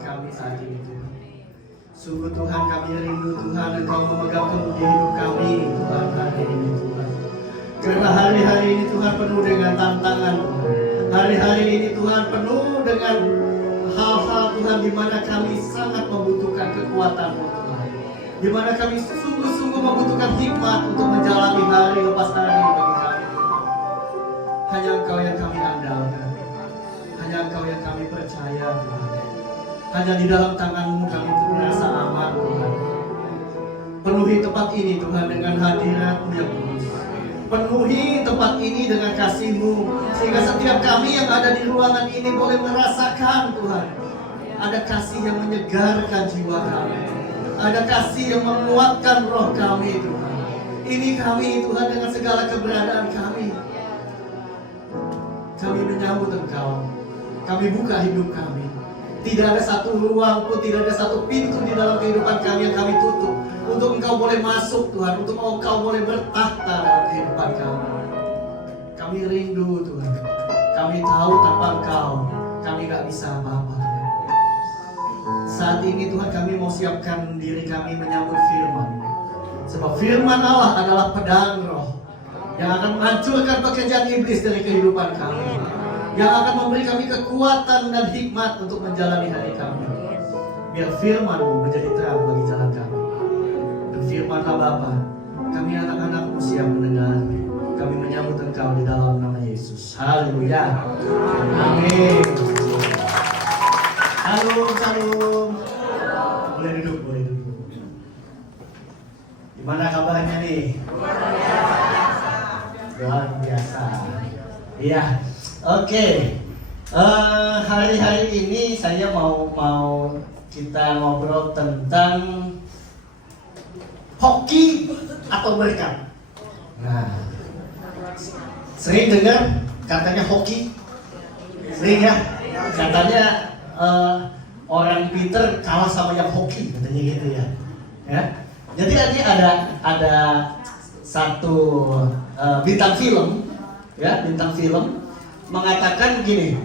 kami saat ini Tuhan. Sungguh Tuhan kami rindu Tuhan Engkau memegang kemudi hidup kami Tuhan hari ini Tuhan. Karena hari-hari ini Tuhan penuh dengan tantangan Tuhan. Hari-hari ini Tuhan penuh dengan hal-hal Tuhan di mana kami sangat membutuhkan kekuatan-Mu Tuhan. Di mana kami sungguh-sungguh membutuhkan hikmat untuk menjalani hari lepas hari bagi kami Tuhan. Hanya Engkau yang kami andalkan. Hanya Engkau yang kami percaya Tuhan. Hanya di dalam tangan-Mu kami merasa aman Tuhan. Penuhi tempat ini Tuhan dengan hadirat-Mu yang kudus. Penuhi tempat ini dengan kasih-Mu, sehingga setiap kami yang ada di ruangan ini boleh merasakan Tuhan, ada kasih yang menyegarkan jiwa kami, ada kasih yang menguatkan roh kami Tuhan. Ini kami Tuhan dengan segala keberadaan kami. Kami menyambut Engkau. Kami buka hidup kami. Tidak ada satu ruang pun, tidak ada satu pintu di dalam kehidupan kami yang kami tutup untuk Engkau boleh masuk Tuhan, untuk Engkau boleh bertahta dalam kehidupan kami. Kami rindu Tuhan. Kami tahu tanpa Engkau kami gak bisa apa-apa. Saat ini Tuhan kami mau siapkan diri kami menyambut firman. Sebab firman Allah adalah pedang roh yang akan menghancurkan pekerjaan iblis dari kehidupan kami, yang akan memberi kami kekuatan dan hikmat untuk menjalani hari kami. Biar firman-Mu menjadi terang bagi jalan kami. Dan firman-Nya Bapa, kami anak-anak-Mu siap mendengar. Kami menyambut Engkau di dalam nama Yesus. Haleluya. Amin. Shalom, shalom. Boleh duduk, boleh duduk. Gimana kabarnya nih? Luar biasa. Iya. Oke. Hari-hari ini saya mau kita ngobrol tentang hoki atau berkat. Nah, sering dengar katanya hoki, sering ya. Katanya orang pinter kalah sama yang hoki, katanya gitu ya. Ya. Jadi ada satu bintang film, ya, bintang film mengatakan begini,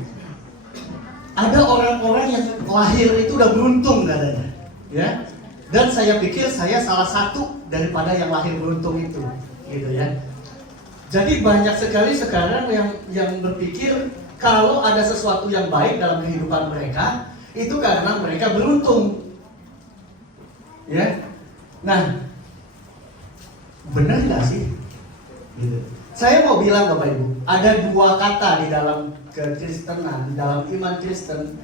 ada orang-orang yang lahir itu udah beruntung katanya, ya. Dan saya pikir saya salah satu daripada yang lahir beruntung itu, gitu ya. Jadi banyak sekali sekarang yang berpikir kalau ada sesuatu yang baik dalam kehidupan mereka itu karena mereka beruntung, ya. Nah, benar nggak sih? Gitu. Saya mau bilang Bapak Ibu, ada dua kata di dalam kekristenan, di dalam iman Kristen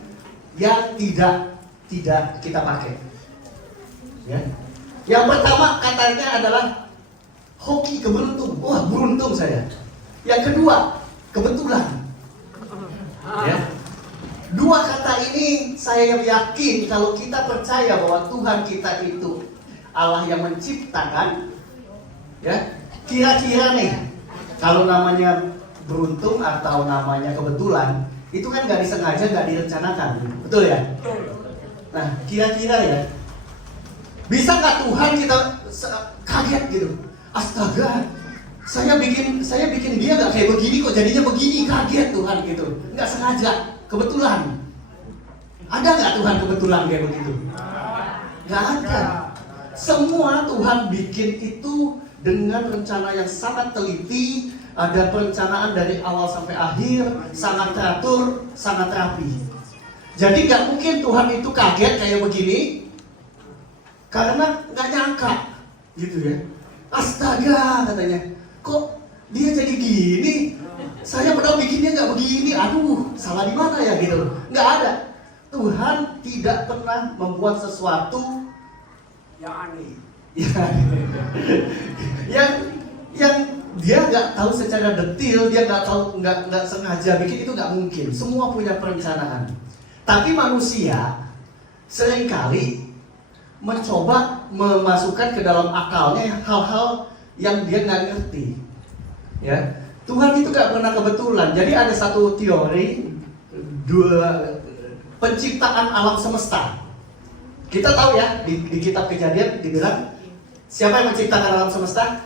yang tidak kita pakai. Ya. Yang pertama katanya adalah hoki, keberuntung. Wah, beruntung saya. Yang kedua, kebetulan. Ya. Dua kata ini saya yakin kalau kita percaya bahwa Tuhan kita itu Allah yang menciptakan, ya. Kira-kira nih, kalau namanya beruntung atau namanya kebetulan, itu kan gak disengaja, gak direncanakan, betul ya? Nah, kira-kira ya, bisa gak Tuhan kita kaget gitu? Astaga, saya bikin dia gak kayak begini kok jadinya begini, kaget Tuhan gitu. Gak sengaja, kebetulan. Ada gak Tuhan kebetulan kayak begitu? Gak ada. Semua Tuhan bikin itu dengan rencana yang sangat teliti, ada perencanaan dari awal sampai akhir, sangat teratur, sangat rapi. Jadi gak mungkin Tuhan itu kaget kayak begini, karena gak nyangka, gitu ya. Astaga, katanya, kok dia jadi gini? Saya padahal bikinnya gak begini, aduh, salah di mana ya gitu. Gak ada. Tuhan tidak pernah membuat sesuatu yang aneh. yang dia nggak tahu secara detail, dia nggak sengaja bikin, itu nggak mungkin. Semua punya perencanaan. Tapi manusia seringkali mencoba memasukkan ke dalam akalnya hal-hal yang dia nggak ngerti. Ya, Tuhan itu nggak pernah kebetulan. Jadi ada satu teori penciptaan alam semesta. Kita tahu ya di kitab Kejadian dibilang, siapa yang menciptakan alam semesta?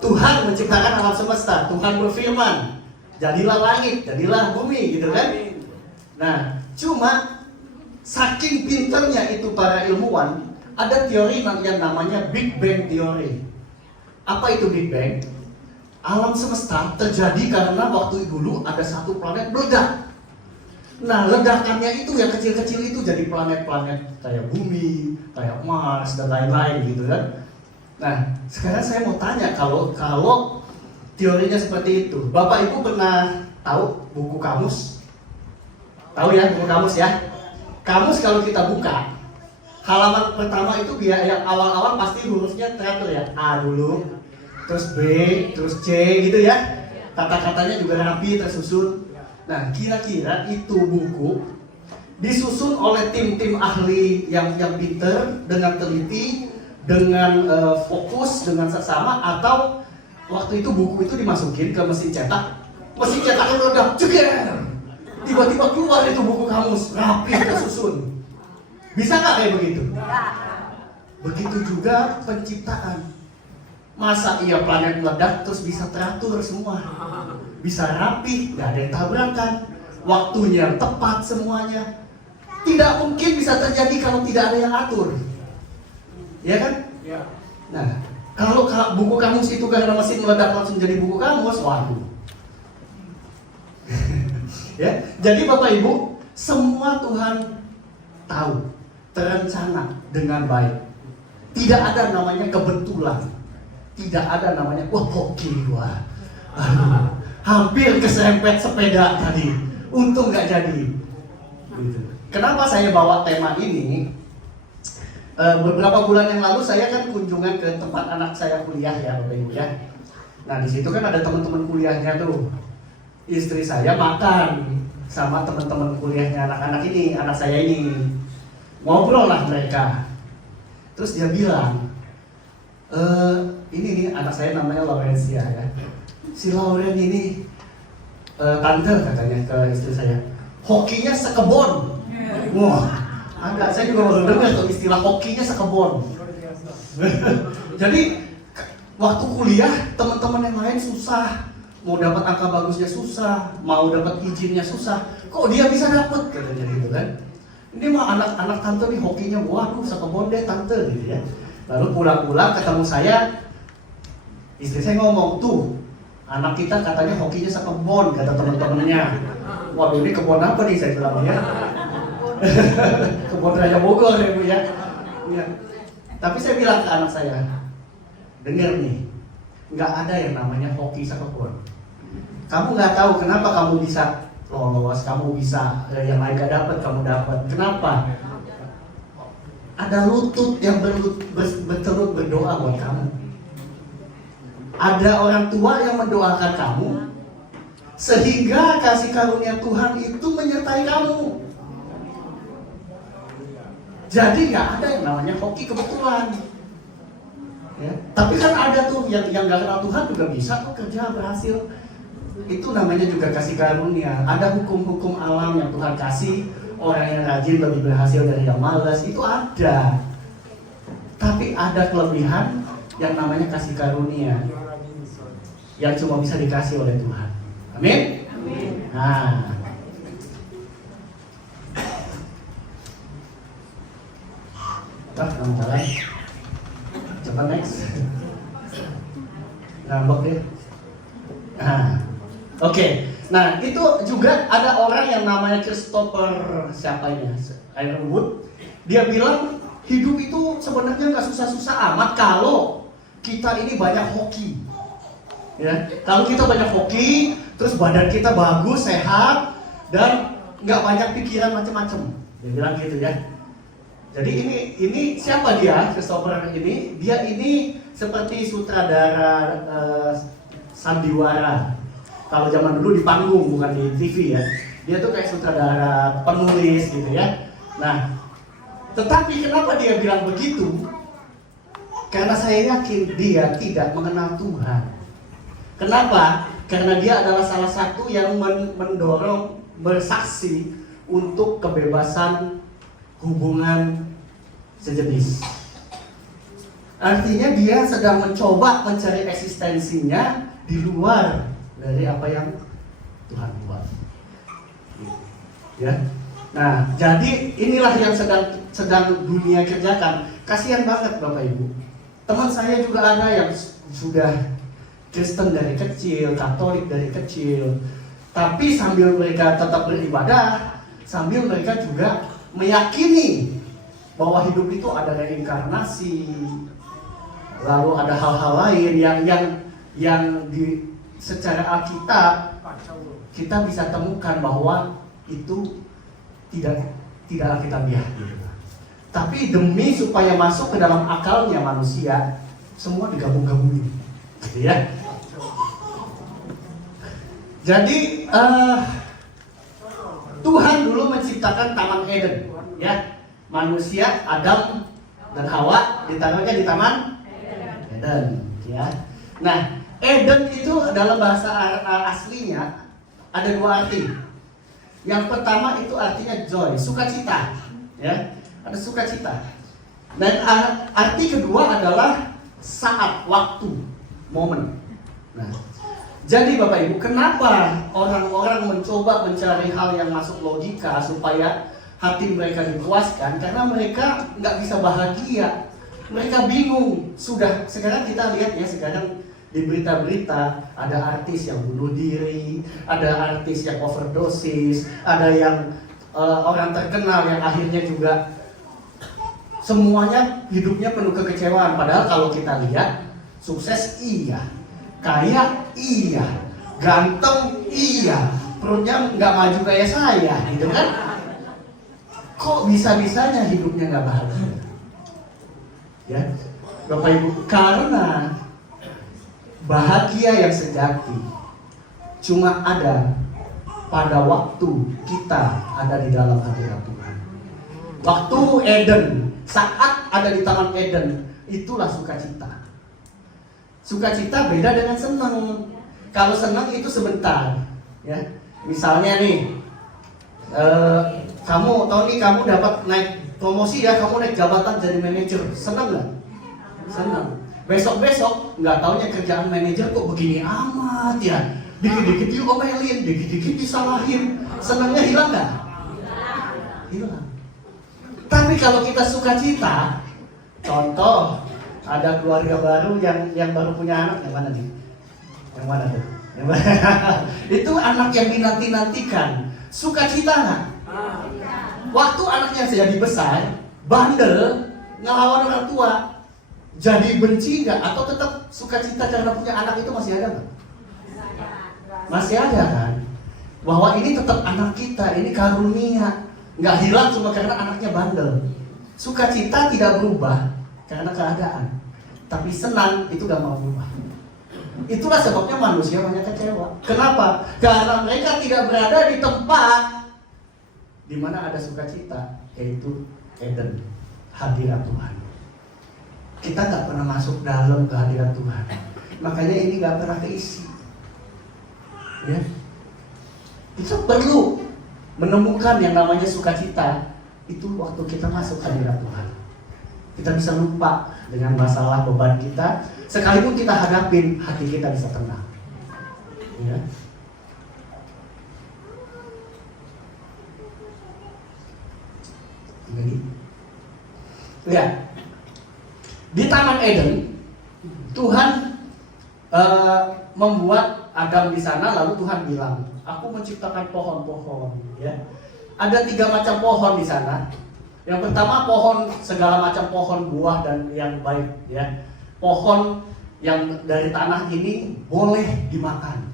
Tuhan menciptakan alam semesta. Tuhan berfirman, jadilah langit, jadilah bumi, gitu kan? Nah, cuma saking pinternya itu para ilmuwan, ada teori yang namanya Big Bang Theory. Apa itu Big Bang? Alam semesta terjadi karena waktu dulu ada satu planet meledak. Nah, ledakannya itu yang kecil-kecil itu jadi planet-planet kayak bumi, kayak Mars dan lain-lain gitu kan. Nah, sekarang saya mau tanya, kalau teorinya seperti itu, Bapak Ibu pernah tahu buku kamus? Tahu ya buku kamus ya? Kamus kalau kita buka, halaman pertama itu yang awal-awal pasti hurufnya teratur ya, A dulu, terus B, terus C gitu ya. Kata-katanya juga rapi tersusun. Nah, kira-kira itu buku disusun oleh tim-tim ahli yang pinter, dengan teliti, dengan fokus, dengan seksama, atau waktu itu buku itu dimasukin ke mesin cetak kan meledak, jeger, tiba-tiba keluar itu buku kamus, rapi tersusun. Bisa nggak kayak begitu? Begitu juga penciptaan. Masa iya planet meledak terus bisa teratur semua, bisa rapi, nggak ada yang tabrakan, waktunya tepat semuanya. Tidak mungkin bisa terjadi kalau tidak ada yang atur, ya kan? Ya. Nah, kalau buku kamus itu karena mesin meledak langsung jadi buku kamus, waduh. Ya, jadi Bapak Ibu, semua Tuhan tahu, terencana dengan baik. Tidak ada namanya kebetulan. Tidak ada namanya, wah hoki gua. Hampir keserempet sepeda tadi. Untung nggak jadi. Gitu. Kenapa saya bawa tema ini? Beberapa bulan yang lalu saya kan kunjungan ke tempat anak saya kuliah ya, Bapak Ibu ya. Nah, di situ kan ada teman-teman kuliahnya tuh. Istri saya makan sama teman-teman kuliahnya anak-anak ini, anak saya ini. Ngobrol lah mereka. Terus dia bilang, ini nih anak saya namanya Laurencia ya. Si Lauren ini tante katanya ke istri saya, hokinya sekebon. Wah, saya juga baru dengar tuh istilah hokinya sekebon. Jadi waktu kuliah teman-teman yang lain susah, mau dapat angka bagusnya susah, mau dapat izinnya susah. Kok dia bisa dapat katanya gitu kan? Ini mah anak-anak tante nih hokinya, waduh sekebon deh tante gitu ya. Lalu pulang-pulang ketemu saya, istri saya ngomong, tuh anak kita katanya hokinya sekebon, kata teman-temannya. Waduh, ini kebon apa nih saya bilang ya? Kebon Raya Bogor ya Bu ya. Ya. Tapi saya bilang ke anak saya, dengar nih, nggak ada yang namanya hoki sekebon. Kamu nggak tahu kenapa kamu bisa lolos, kamu bisa yang lain gak dapat, kamu dapat. Kenapa? Ada lutut yang berterut berdoa buat kamu. Ada orang tua yang mendoakan kamu, sehingga kasih karunia Tuhan itu menyertai kamu. Jadi nggak ada yang namanya hoki kebetulan. Ya. Tapi kan ada tuh yang nggak kenal Tuhan juga bisa kok kerja berhasil. Itu namanya juga kasih karunia. Ada hukum-hukum alam yang Tuhan kasih. Orang yang rajin lebih berhasil dari yang malas, itu ada. Tapi ada kelebihan yang namanya kasih karunia, yang cuma bisa dikasih oleh Tuhan. Amin? Amin. Nah, sebentar. Coba next. Ngambek deh. Nah, oke. Nah, itu juga ada orang yang namanya Christopher siapa ini? Ironwood. Dia bilang hidup itu sebenarnya nggak susah-susah amat kalau kita ini banyak hoki. Ya, kalau kita banyak hoki, terus badan kita bagus, sehat, dan nggak banyak pikiran macam-macam. Dia bilang gitu ya. Jadi ini siapa dia? Christopher ini, dia ini seperti sutradara sandiwara. Kalau zaman dulu di panggung, bukan di TV ya. Dia tuh kayak sutradara, penulis gitu ya. Nah, tetapi kenapa dia bilang begitu? Karena saya yakin dia tidak mengenal Tuhan. Kenapa? Karena dia adalah salah satu yang mendorong, bersaksi untuk kebebasan hubungan sejenis. Artinya dia sedang mencoba mencari eksistensinya di luar dari apa yang Tuhan buat. Ya. Nah, jadi inilah yang sedang dunia kerjakan. Kasihan banget Bapak Ibu. Teman saya juga ada yang sudah Kristen dari kecil, Katolik dari kecil, tapi sambil mereka tetap beribadah, sambil mereka juga meyakini bahwa hidup itu ada reinkarnasi, lalu ada hal-hal lain yang secara Alkitab kita bisa temukan bahwa itu tidak alkitabiah gitu. Tapi demi supaya masuk ke dalam akalnya manusia, semua digabung-gabungin, gitu ya. Jadi Tuhan dulu menciptakan Taman Eden, ya. Manusia Adam dan Hawa ditaruhnya di Taman Eden, ya. Nah, Eden itu dalam bahasa aslinya ada dua arti. Yang pertama itu artinya joy, sukacita, ya. Ada sukacita. Dan arti kedua adalah saat, waktu, momen. Nah, jadi Bapak Ibu, kenapa orang-orang mencoba mencari hal yang masuk logika supaya hati mereka dipuaskan? Karena mereka nggak bisa bahagia. Mereka bingung. Sekarang kita lihat ya, sekarang di berita-berita ada artis yang bunuh diri, ada artis yang overdosis, ada yang orang terkenal yang akhirnya juga semuanya hidupnya penuh kekecewaan. Padahal kalau kita lihat, sukses iya, kaya iya, ganteng iya, perutnya nggak maju kayak saya, gitu kan? Kok bisa-bisanya hidupnya nggak bahagia? Ya, Bapak Ibu, karena bahagia yang sejati cuma ada pada waktu kita ada di dalam hadirat Tuhan. Waktu Eden, saat ada di Taman Eden, itulah sukacita. Sukacita beda dengan senang. Kalau senang itu sebentar, ya. Misalnya nih, kamu dapat naik promosi ya, kamu naik jabatan jadi manajer, senang nggak? Senang. Besok-besok nggak taunya kerjaan manajer kok begini amat ya. Dikit-dikit diomelin, dikit-dikit disalahin. Senangnya hilang nggak? Hilang. Tapi kalau kita sukacita, contoh ada keluarga baru yang baru punya anak, yang mana nih? Yang mana tuh? Itu anak yang dinanti-nantikan. Sukacita nggak? Waktu anaknya jadi besar, bandel, ngelawan orang tua, jadi benci nggak? Atau tetap sukacita karena punya anak itu masih ada nggak? Masih ada kan? Bahwa ini tetap anak kita, ini karunia. Nggak hilang cuma karena anaknya bandel. Sukacita tidak berubah karena keadaan, tapi senang itu gak mau berubah. Itulah sebabnya manusia banyak kecewa. Kenapa? Karena mereka tidak berada di tempat di mana ada sukacita, yaitu Eden, hadirat Tuhan. Kita gak pernah masuk dalam ke hadirat Tuhan. Makanya ini gak pernah keisi. Ya, kita perlu menemukan yang namanya sukacita. Itu waktu kita masuk hadirat Tuhan. Kita bisa lupa dengan masalah beban kita, sekalipun kita hadapin, hati kita bisa tenang. Ya. Jadi, lihat di Taman Eden, Tuhan membuat Adam di sana, lalu Tuhan bilang, aku menciptakan pohon-pohon, ya. Ada 3 macam pohon di sana. Yang pertama pohon, segala macam pohon buah dan yang baik, ya. Pohon yang dari tanah ini boleh dimakan.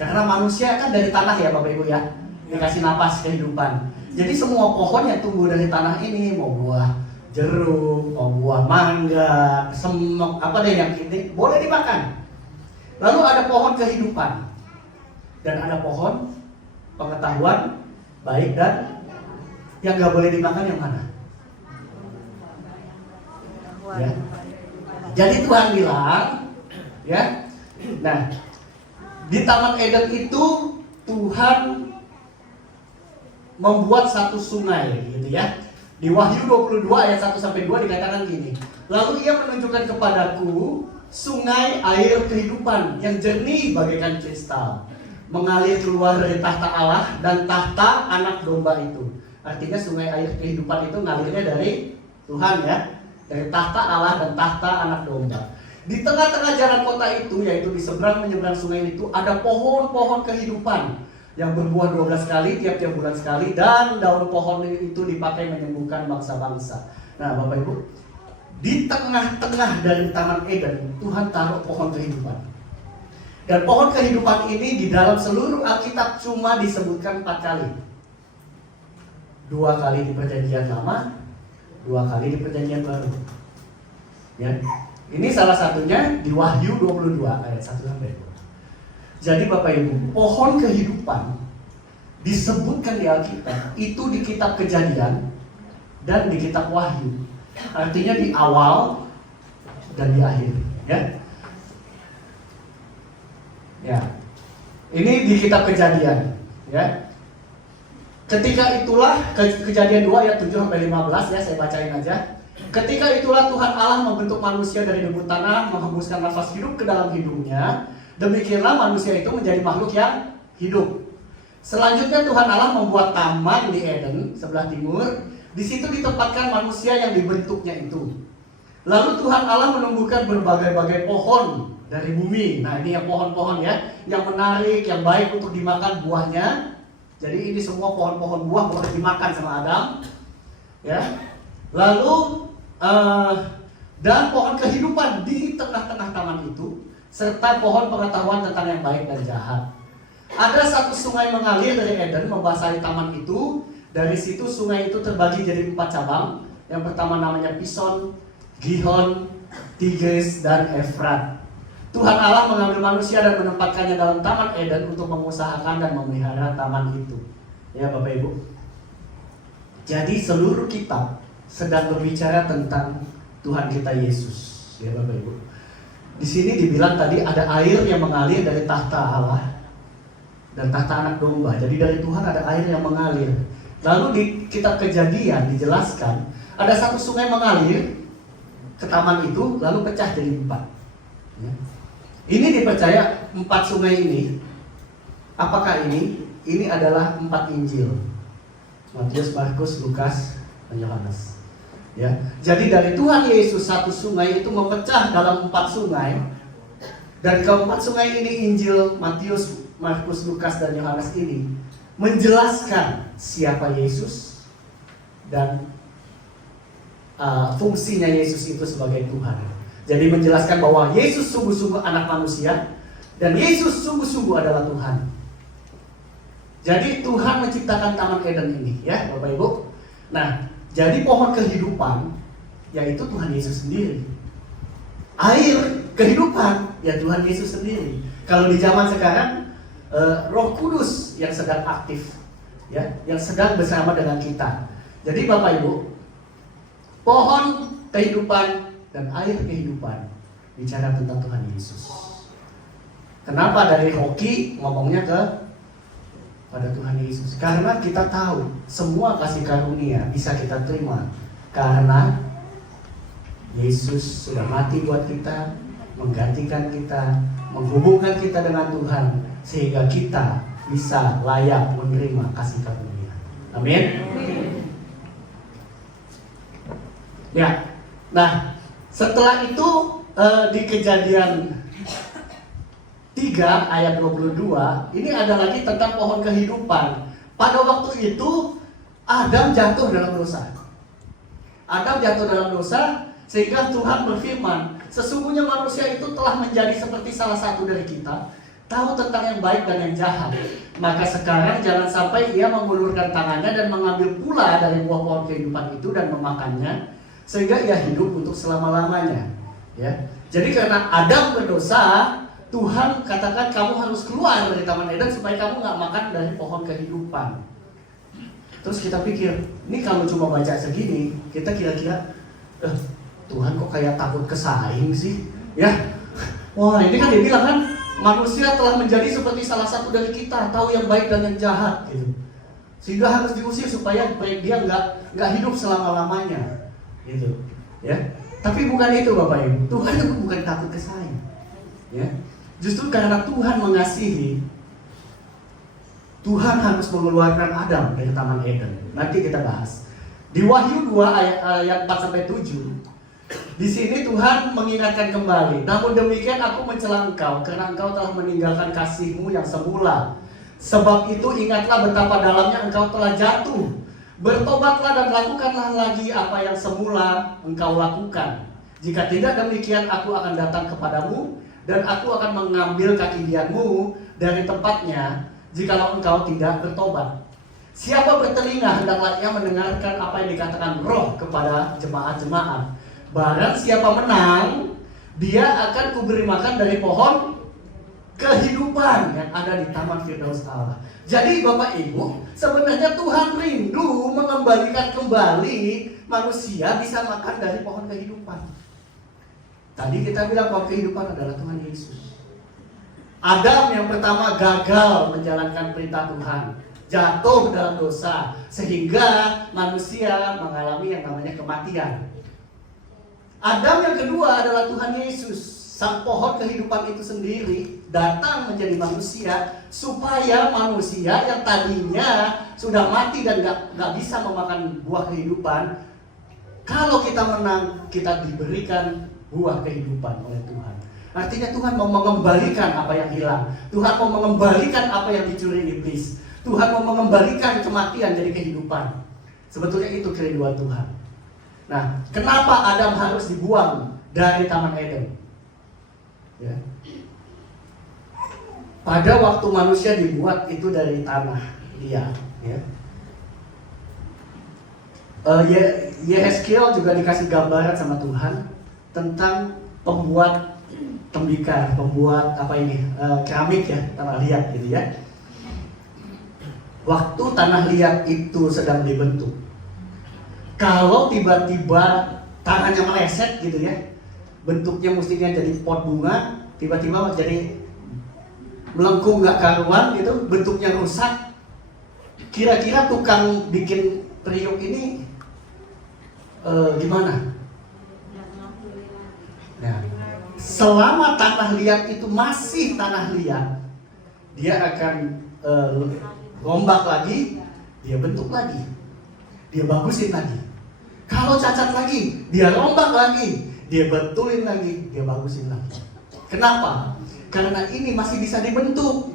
Karena manusia kan dari tanah ya Bapak Ibu ya, dikasih napas kehidupan. Jadi semua pohon yang tumbuh dari tanah ini, mau buah jeruk, mau buah mangga, semok, apa deh yang ini boleh dimakan. Lalu ada pohon kehidupan dan ada pohon pengetahuan baik dan yang nggak boleh dimakan yang mana? Ya. Jadi Tuhan bilang, ya. Nah, di Taman Eden itu Tuhan membuat satu sungai, gitu ya. Di Wahyu 22 ayat 1 sampai 2 dikatakan gini. Lalu ia menunjukkan kepadaku sungai air kehidupan yang jernih bagaikan kristal, mengalir keluar dari tahta Allah dan tahta anak domba itu. Artinya sungai air kehidupan itu ngalirnya dari Tuhan ya, dari tahta Allah dan tahta anak domba. Di tengah-tengah jalan kota itu, yaitu di seberang menyeberang sungai itu, ada pohon-pohon kehidupan yang berbuah 12 kali tiap-tiap bulan sekali, dan daun pohon itu dipakai menyembuhkan bangsa-bangsa. Nah, Bapak Ibu, di tengah-tengah dari Taman Eden, Tuhan taruh pohon kehidupan. Dan pohon kehidupan ini di dalam seluruh Alkitab cuma disebutkan 4 kali. 2 kali di Perjanjian Lama, 2 kali di Perjanjian Baru. Ya. Ini salah satunya di Wahyu 22 ayat 1-2. Jadi Bapak Ibu, pohon kehidupan disebutkan di Alkitab itu di kitab Kejadian dan di kitab Wahyu. Artinya di awal dan di akhir, ya. Ya. Ini di kitab Kejadian, ya. Ketika itulah Kejadian 2 ayat 7-15 ya, saya bacain aja. Ketika itulah Tuhan Allah membentuk manusia dari debu tanah, menghembuskan nafas hidup ke dalam hidungnya. Demikianlah manusia itu menjadi makhluk yang hidup. Selanjutnya Tuhan Allah membuat taman di Eden sebelah timur. Di situ ditempatkan manusia yang dibentuknya itu. Lalu Tuhan Allah menumbuhkan berbagai-bagai pohon dari bumi. Nah, ini yang pohon-pohon ya, yang menarik, yang baik untuk dimakan buahnya. Jadi ini semua pohon-pohon buah boleh dimakan sama Adam. Ya. Lalu dan pohon kehidupan di tengah-tengah taman itu, serta pohon pengetahuan tentang yang baik dan jahat. Ada satu sungai mengalir dari Eden membasahi taman itu. Dari situ sungai itu terbagi jadi 4 cabang. Yang pertama namanya Pison, Gihon, Tigris, dan Efrat. Tuhan Allah mengambil manusia dan menempatkannya dalam taman Eden untuk mengusahakan dan memelihara taman itu. Ya Bapak Ibu. Jadi seluruh kitab sedang berbicara tentang Tuhan kita Yesus, ya Bapak Ibu. Di sini dibilang tadi ada air yang mengalir dari tahta Allah dan tahta anak domba. Jadi dari Tuhan ada air yang mengalir. Lalu di kitab Kejadian dijelaskan ada satu sungai mengalir ke taman itu, lalu pecah jadi 4. Ya. Ini dipercaya 4 sungai ini. Apakah ini? Ini adalah 4 Injil: Matius, Markus, Lukas, dan Yohanes. Ya, jadi dari Tuhan Yesus satu sungai itu memecah dalam 4 sungai. Dan keempat sungai ini, Injil Matius, Markus, Lukas, dan Yohanes ini menjelaskan siapa Yesus dan fungsinya Yesus itu sebagai Tuhan. Jadi menjelaskan bahwa Yesus sungguh-sungguh anak manusia dan Yesus sungguh-sungguh adalah Tuhan. Jadi Tuhan menciptakan Taman Eden ini, ya Bapak Ibu. Nah, jadi pohon kehidupan yaitu Tuhan Yesus sendiri. Air kehidupan ya Tuhan Yesus sendiri. Kalau di zaman sekarang Roh Kudus yang sedang aktif, ya, yang sedang bersama dengan kita. Jadi Bapak Ibu, pohon kehidupan dan air kehidupan bicara tentang Tuhan Yesus. Kenapa dari hoki ngomongnya pada Tuhan Yesus? Karena kita tahu semua kasih karunia bisa kita terima karena Yesus sudah mati buat kita, menggantikan kita, menghubungkan kita dengan Tuhan, sehingga kita bisa layak menerima kasih karunia. Amin. Ya, nah setelah itu di Kejadian 3 ayat 22 ini ada lagi tentang pohon kehidupan. Pada waktu itu Adam jatuh dalam dosa. Adam jatuh dalam dosa sehingga Tuhan berfirman, sesungguhnya manusia itu telah menjadi seperti salah satu dari kita, tahu tentang yang baik dan yang jahat. Maka sekarang jangan sampai ia mengulurkan tangannya dan mengambil pula dari buah pohon kehidupan itu dan memakannya, sehingga ia hidup untuk selama-lamanya. Ya. Jadi karena Adam berdosa, Tuhan katakan kamu harus keluar dari Taman Eden supaya kamu gak makan dari pohon kehidupan. Terus kita pikir, ini kalau cuma baca segini, kita kira-kira Tuhan kok kayak takut kesaing sih? Ya, wah ini kan dia bilang kan, manusia telah menjadi seperti salah satu dari kita, tahu yang baik dan yang jahat gitu. Sehingga harus diusir supaya dia nggak hidup selama-lamanya gitu. Ya. Tapi bukan itu Bapak Ibu, Tuhan itu bukan takut kesaing. Ya. Justru karena Tuhan mengasihi, Tuhan harus mengeluarkan Adam dari Taman Eden. Nanti kita bahas. Di Wahyu 2 ayat 4-7, di sini Tuhan mengingatkan kembali, namun demikian aku mencela engkau karena engkau telah meninggalkan kasihmu yang semula. Sebab itu ingatlah betapa dalamnya engkau telah jatuh. Bertobatlah dan lakukanlah lagi apa yang semula engkau lakukan. Jika tidak demikian aku akan datang kepadamu dan aku akan mengambil kaki dianmu dari tempatnya jikalau engkau tidak bertobat. Siapa bertelinga hendaklah ia mendengarkan apa yang dikatakan Roh kepada jemaat-jemaat. Barang siapa menang, dia akan kuberi makan dari pohon kehidupan yang ada di Taman Firdaus Allah. Jadi Bapak Ibu, sebenarnya Tuhan rindu mengembalikan kembali manusia bisa makan dari pohon kehidupan. Tadi kita bilang bahwa kehidupan adalah Tuhan Yesus. Adam yang pertama gagal menjalankan perintah Tuhan, jatuh dalam dosa, sehingga manusia mengalami yang namanya kematian. Adam yang kedua adalah Tuhan Yesus, sang pohon kehidupan itu sendiri datang menjadi manusia supaya manusia yang tadinya sudah mati dan gak bisa memakan buah kehidupan, kalau kita menang, kita diberikan buah kehidupan oleh Tuhan. Artinya Tuhan mau mengembalikan apa yang hilang. Tuhan mau mengembalikan apa yang dicuri iblis. Tuhan mau mengembalikan kematian jadi kehidupan. Sebetulnya itu kerinduan Tuhan. Nah, kenapa Adam harus dibuang dari Taman Eden? Ya. Pada waktu manusia dibuat itu dari tanah liat. Ya. Yehezkiel juga dikasih gambaran sama Tuhan tentang pembuat tembikar, pembuat keramik ya, tanah liat gitu ya. Waktu tanah liat itu sedang dibentuk, kalau tiba-tiba tangannya meleset gitu ya, bentuknya mestinya jadi pot bunga, tiba-tiba jadi melengkung gak karuan gitu, bentuknya rusak. Kira-kira tukang bikin periuk ini gimana? Nah, selama tanah liat itu masih tanah liat, dia akan rombak lagi, dia bentuk lagi, dia bagusin lagi. Kalau cacat lagi, dia rombak lagi, dia betulin lagi, dia bagusin lagi. Kenapa? Karena ini masih bisa dibentuk.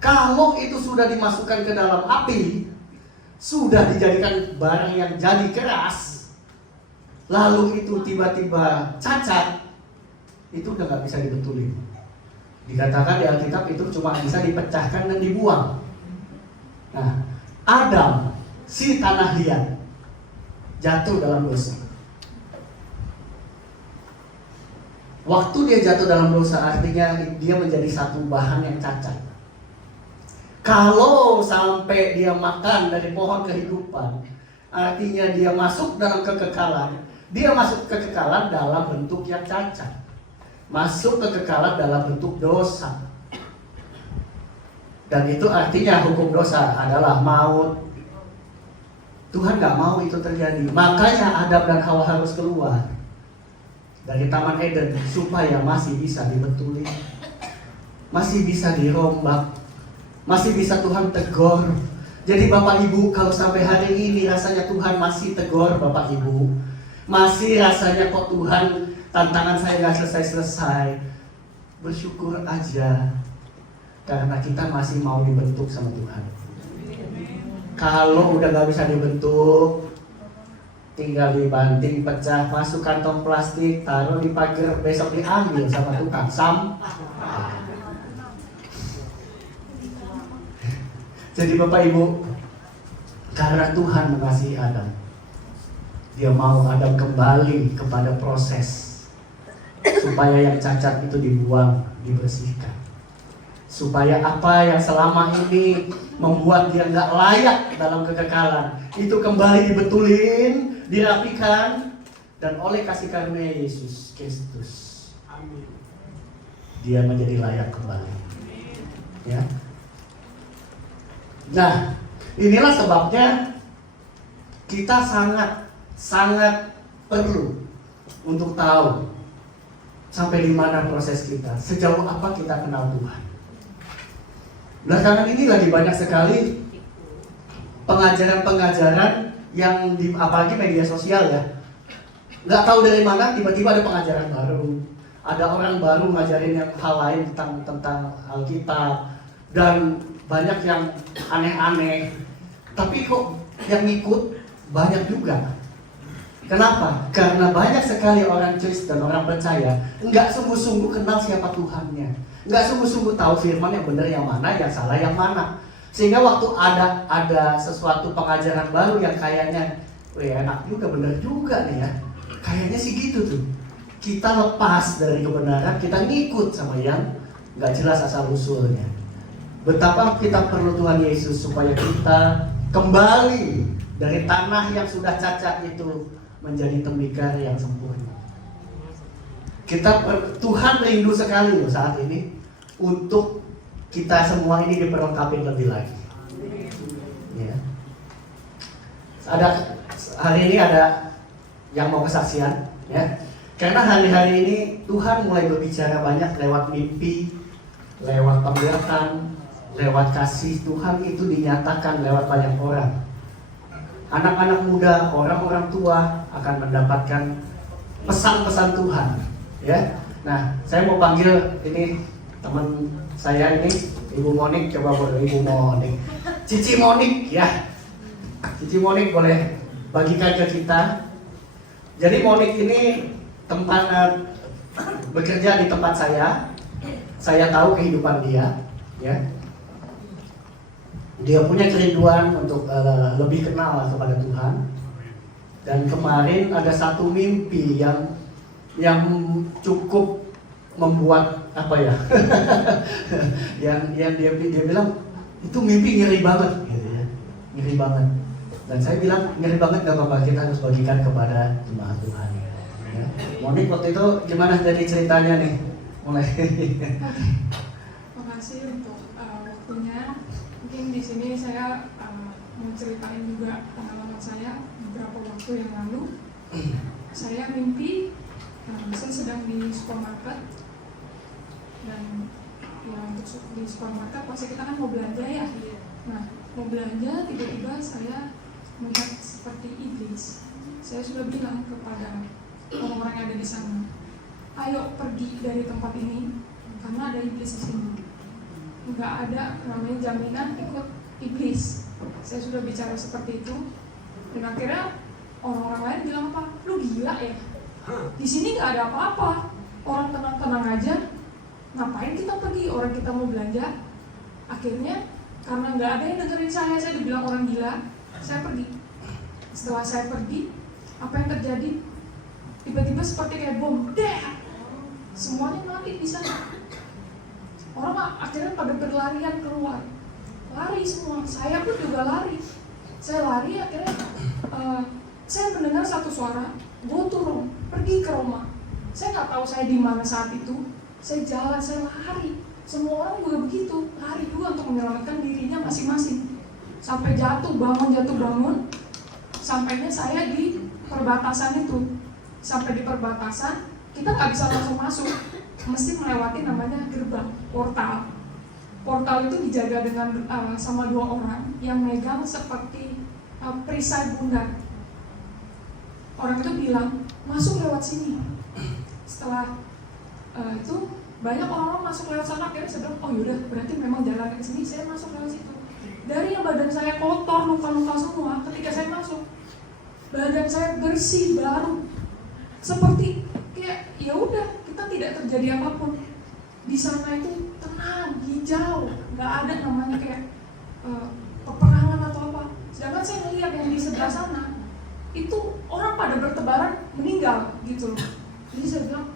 Kalau itu sudah dimasukkan ke dalam api, sudah dijadikan barang yang jadi keras, lalu itu tiba-tiba cacat, itu udah gak bisa dibetulin. Dikatakan di Alkitab itu cuma bisa dipecahkan dan dibuang. Nah, Adam, si tanah liat, jatuh dalam dosa. Waktu dia jatuh dalam dosa artinya dia menjadi satu bahan yang cacat. Kalau sampai dia makan dari pohon kehidupan, artinya dia masuk dalam kekekalan. Dia masuk kekekalan dalam bentuk yang cacat, masuk kekekalan dalam bentuk dosa. Dan itu artinya hukum dosa adalah maut. Tuhan gak mau itu terjadi. Makanya Adam dan Hawa harus keluar dari Taman Eden supaya masih bisa dibetulin, masih bisa dirombak, masih bisa Tuhan tegur. Jadi Bapak Ibu, kalau sampai hari ini rasanya Tuhan masih tegur Bapak Ibu, masih rasanya kok Tuhan tantangan saya gak selesai-selesai, bersyukur aja, karena kita masih mau dibentuk sama Tuhan. Kalau udah gak bisa dibentuk, tinggal dibanting, pecah, masuk kantong plastik, taruh di pagar, besok diambil sama tukang sampah. Jadi Bapak Ibu, karena Tuhan mengasihi Adam, Dia mau Adam kembali kepada proses, supaya yang cacat itu dibuang, dibersihkan. Supaya apa yang selama ini membuat dia gak layak dalam kekekalan, itu kembali dibetulin, dirapikan, dan oleh kasih karunia Yesus Kristus, amin, dia menjadi layak kembali. Ya. Nah, inilah sebabnya kita sangat perlu untuk tahu sampai di mana proses kita, sejauh apa kita kenal Tuhan. Belakangan ini lagi banyak sekali pengajaran-pengajaran yang apalagi media sosial ya. Nggak tahu dari mana tiba-tiba ada pengajaran baru. Ada orang baru ngajarin yang hal lain tentang Alkitab. Dan banyak yang aneh-aneh. Tapi kok yang ikut banyak juga. Kenapa? Karena banyak sekali orang Kristen, orang percaya nggak sungguh-sungguh kenal siapa Tuhannya, nggak sungguh-sungguh tahu firman yang benar yang mana, yang salah yang mana. Sehingga waktu ada sesuatu pengajaran baru yang kayaknya, enak juga, benar juga nih ya, kayaknya sih gitu tuh. Kita lepas dari kebenaran, kita ngikut sama yang nggak jelas asal usulnya. Betapa kita perlu Tuhan Yesus supaya kita kembali dari tanah yang sudah cacat itu menjadi tembikar yang sempurna. Tuhan rindu sekali loh saat ini untuk kita semua ini diperlengkapi lebih lagi. Ya. Hari ini ada yang mau kesaksian, ya. Karena hari-hari ini Tuhan mulai berbicara banyak lewat mimpi, lewat penglihatan, lewat kasih Tuhan itu dinyatakan lewat banyak orang. Anak-anak muda, orang-orang tua akan mendapatkan pesan-pesan Tuhan, ya. Nah, saya mau panggil ini teman saya ini, Ibu Monik, coba boleh Ibu Monik, Cici Monik, ya. Cici Monik boleh bagikan ke kita. Jadi Monik ini bekerja di tempat saya tahu kehidupan dia, ya. Dia punya kerinduan untuk lebih kenal kepada Tuhan. Dan kemarin ada satu mimpi yang cukup membuat apa ya? yang dia bilang itu mimpi ngeri banget, gitu ya, ngeri banget. Dan saya bilang ngeri banget, gak apa-apa, kita harus bagikan kepada jemaat Tuhan. Ya. Monik waktu itu gimana jadi ceritanya nih? Mulai. Makasih untuk waktunya. Mungkin di sini saya mau ceritain juga pengalaman saya beberapa waktu yang lalu. Saya mimpi saya sedang di supermarket, dan ya untuk di supermarket pasti kita kan mau belanja ya. Nah, mau belanja tiba-tiba saya melihat seperti iblis. Saya sudah bilang kepada orang-orang yang ada di sana, ayo pergi dari tempat ini karena ada iblis di sini. Nggak ada namanya jaminan ikut iblis. Saya sudah bicara seperti itu, dan akhirnya orang-orang lain bilang apa? Lu gila ya? Di sini nggak ada apa-apa, orang tenang-tenang aja. Ngapain kita pergi? Orang kita mau belanja. Akhirnya karena nggak ada yang dengerin saya dibilang orang gila. Saya pergi. Setelah saya pergi, apa yang terjadi? Tiba-tiba seperti kayak bom, semuanya mati di sana. Orang akhirnya pada berlarian keluar, lari semua. Saya pun juga lari. Saya lari, akhirnya saya mendengar satu suara, gue turun, pergi ke rumah. Saya nggak tahu saya di mana saat itu. Saya jalan, saya lari. Semua orang juga begitu, lari juga untuk menyelamatkan dirinya masing-masing. Sampai jatuh bangun. Sampainya saya di perbatasan itu. Sampai di perbatasan, kita nggak bisa langsung masuk. Mesti melewati namanya gerbang, portal. Portal itu dijaga dengan sama 2 orang yang megang seperti perisai bundar. Orang itu bilang, masuk lewat sini. Setelah itu banyak orang masuk lewat sana. Akhirnya saya bilang, oh yaudah, berarti memang jalan ke sini. Saya masuk lewat situ. Dari yang badan saya kotor, luka-luka semua, ketika saya masuk, badan saya bersih, baru. Seperti kayak ya udah, kita tidak terjadi apapun. Di sana itu tenang, hijau, nggak ada namanya kayak peperangan atau apa. Sedangkan saya melihat yang di sebelah sana itu orang pada bertebaran meninggal gitu loh. Jadi saya bilang,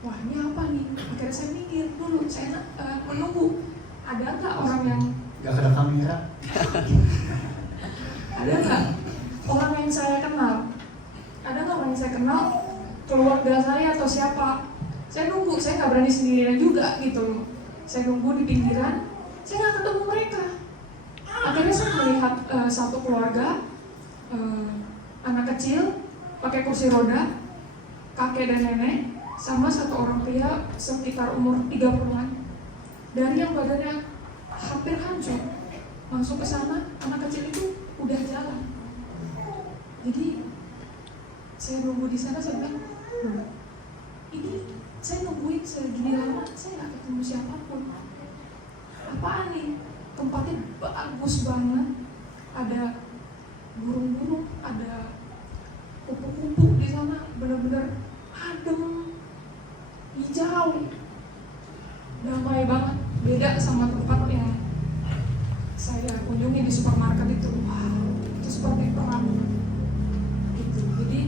wah ini apa nih? Akhirnya saya mikir dulu, saya menunggu ada nggak orang yang nggak ada kamera. Ada nggak orang yang saya kenal? Ada nggak orang yang saya kenal? Keluarga saya atau siapa? Saya nunggu, saya nggak berani sendirian juga gitu. Saya nunggu di pinggiran, saya nggak ketemu mereka. Akhirnya saya melihat satu keluarga, anak kecil pakai kursi roda, kakek dan nenek, sama satu orang pria sekitar umur 30-an. Dari yang badannya hampir hancur. Masuk ke sana, anak kecil itu udah jalan. Jadi saya nunggu di sana, saya bilang, ini saya nungguin segini lama, saya nggak ketemu siapapun. Apaan nih? Tempatnya bagus banget, ada burung-burung, ada kupu-kupu di sana, benar-benar adem, hijau, damai banget, beda sama tempat yang saya kunjungi di supermarket itu. Wow, itu seperti perang gitu. Jadi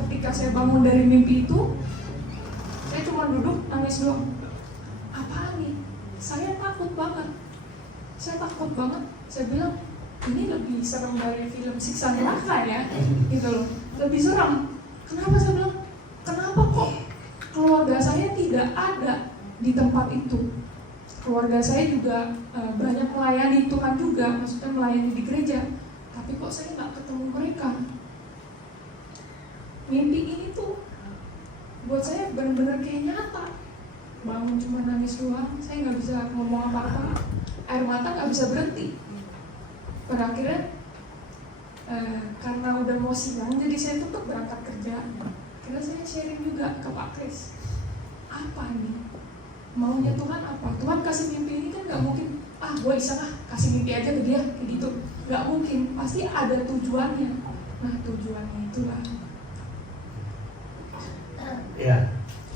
ketika saya bangun dari mimpi itu, saya cuma duduk nangis doang. Apaan nih? Saya takut banget. Saya bilang, ini lebih serem dari film siksa neraka ya, gitu loh. Lebih serem. Kenapa? Saya bilang, kenapa kok keluarga saya tidak ada di tempat itu? Keluarga saya juga banyak melayani Tuhan juga, maksudnya melayani di gereja. Tapi kok saya nggak ketemu mereka? Mimpi ini tuh buat saya benar-benar kayak nyata. Bangun cuma nangis doang, saya nggak bisa ngomong apa-apa, air mata nggak bisa berhenti. Pada akhirnya karena udah mau siang, jadi saya tetap berangkat kerja. Akhirnya saya sharing juga ke Pak Kris, apa nih maunya Tuhan apa? Tuhan kasih mimpi ini kan nggak mungkin, gue iseng kasih mimpi aja ke dia kayak gitu, nggak mungkin, pasti ada tujuannya. Nah tujuannya itulah. Ya,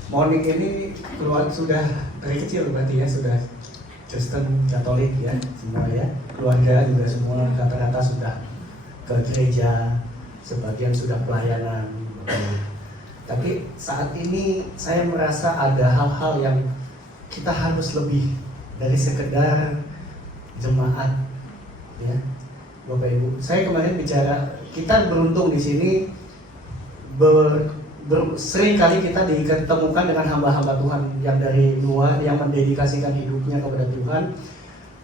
Monik ini keluar sudah dari kecil berarti ya, sudah Kristen Katolik ya semua ya, keluarga juga semua rata-rata sudah ke gereja, sebagian sudah pelayanan. Tapi saat ini saya merasa ada hal-hal yang kita harus lebih dari sekedar jemaat ya, Bapak Ibu. Saya kemarin bicara, kita beruntung di sini sering kali kita ditemukan dengan hamba-hamba Tuhan yang dari luar, yang mendedikasikan hidupnya kepada Tuhan,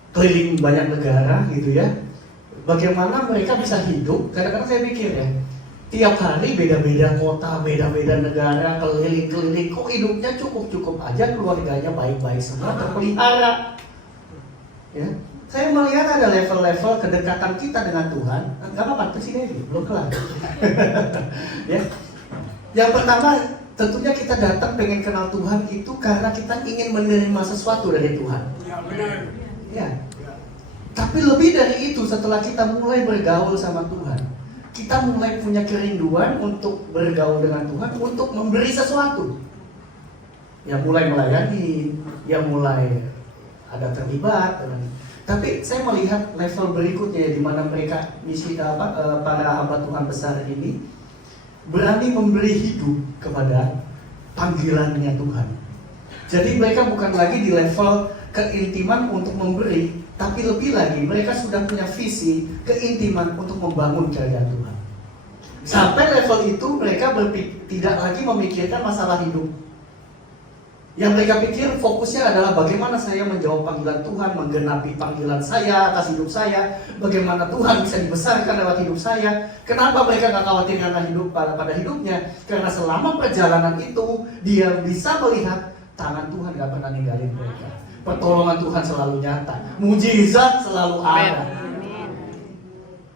keliling banyak negara gitu ya. Bagaimana mereka bisa hidup? Kadang-kadang saya pikir ya, tiap hari beda-beda kota, beda-beda negara, keliling-keliling, kok hidupnya cukup-cukup aja, keluarganya baik-baik semua, terpelihara. Ya, saya melihat ada level-level kedekatan kita dengan Tuhan. Gak apa-apa, ke sini aja, belum kelar. Ya. Yang pertama, tentunya kita datang pengen kenal Tuhan itu karena kita ingin menerima sesuatu dari Tuhan. Ya, benar. Ya. Tapi lebih dari itu, setelah kita mulai bergaul sama Tuhan, kita mulai punya kerinduan untuk bergaul dengan Tuhan, untuk memberi sesuatu. Ya mulai melayani, ya mulai ada terlibat. Tapi saya melihat level berikutnya di mana mereka para hamba Tuhan besar ini berani memberi hidup kepada panggilannya Tuhan. Jadi mereka bukan lagi di level keintiman untuk memberi, tapi lebih lagi mereka sudah punya visi keintiman untuk membangun kerajaan Tuhan. Sampai level itu mereka tidak lagi memikirkan masalah hidup. Yang mereka pikir fokusnya adalah bagaimana saya menjawab panggilan Tuhan, menggenapi panggilan saya atas hidup saya, bagaimana Tuhan bisa dibesarkan lewat hidup saya. Kenapa mereka gak khawatir karena hidup pada hidupnya? Karena selama perjalanan itu dia bisa melihat tangan Tuhan gak pernah ninggalin mereka. Pertolongan Tuhan selalu nyata, mujizat selalu ada.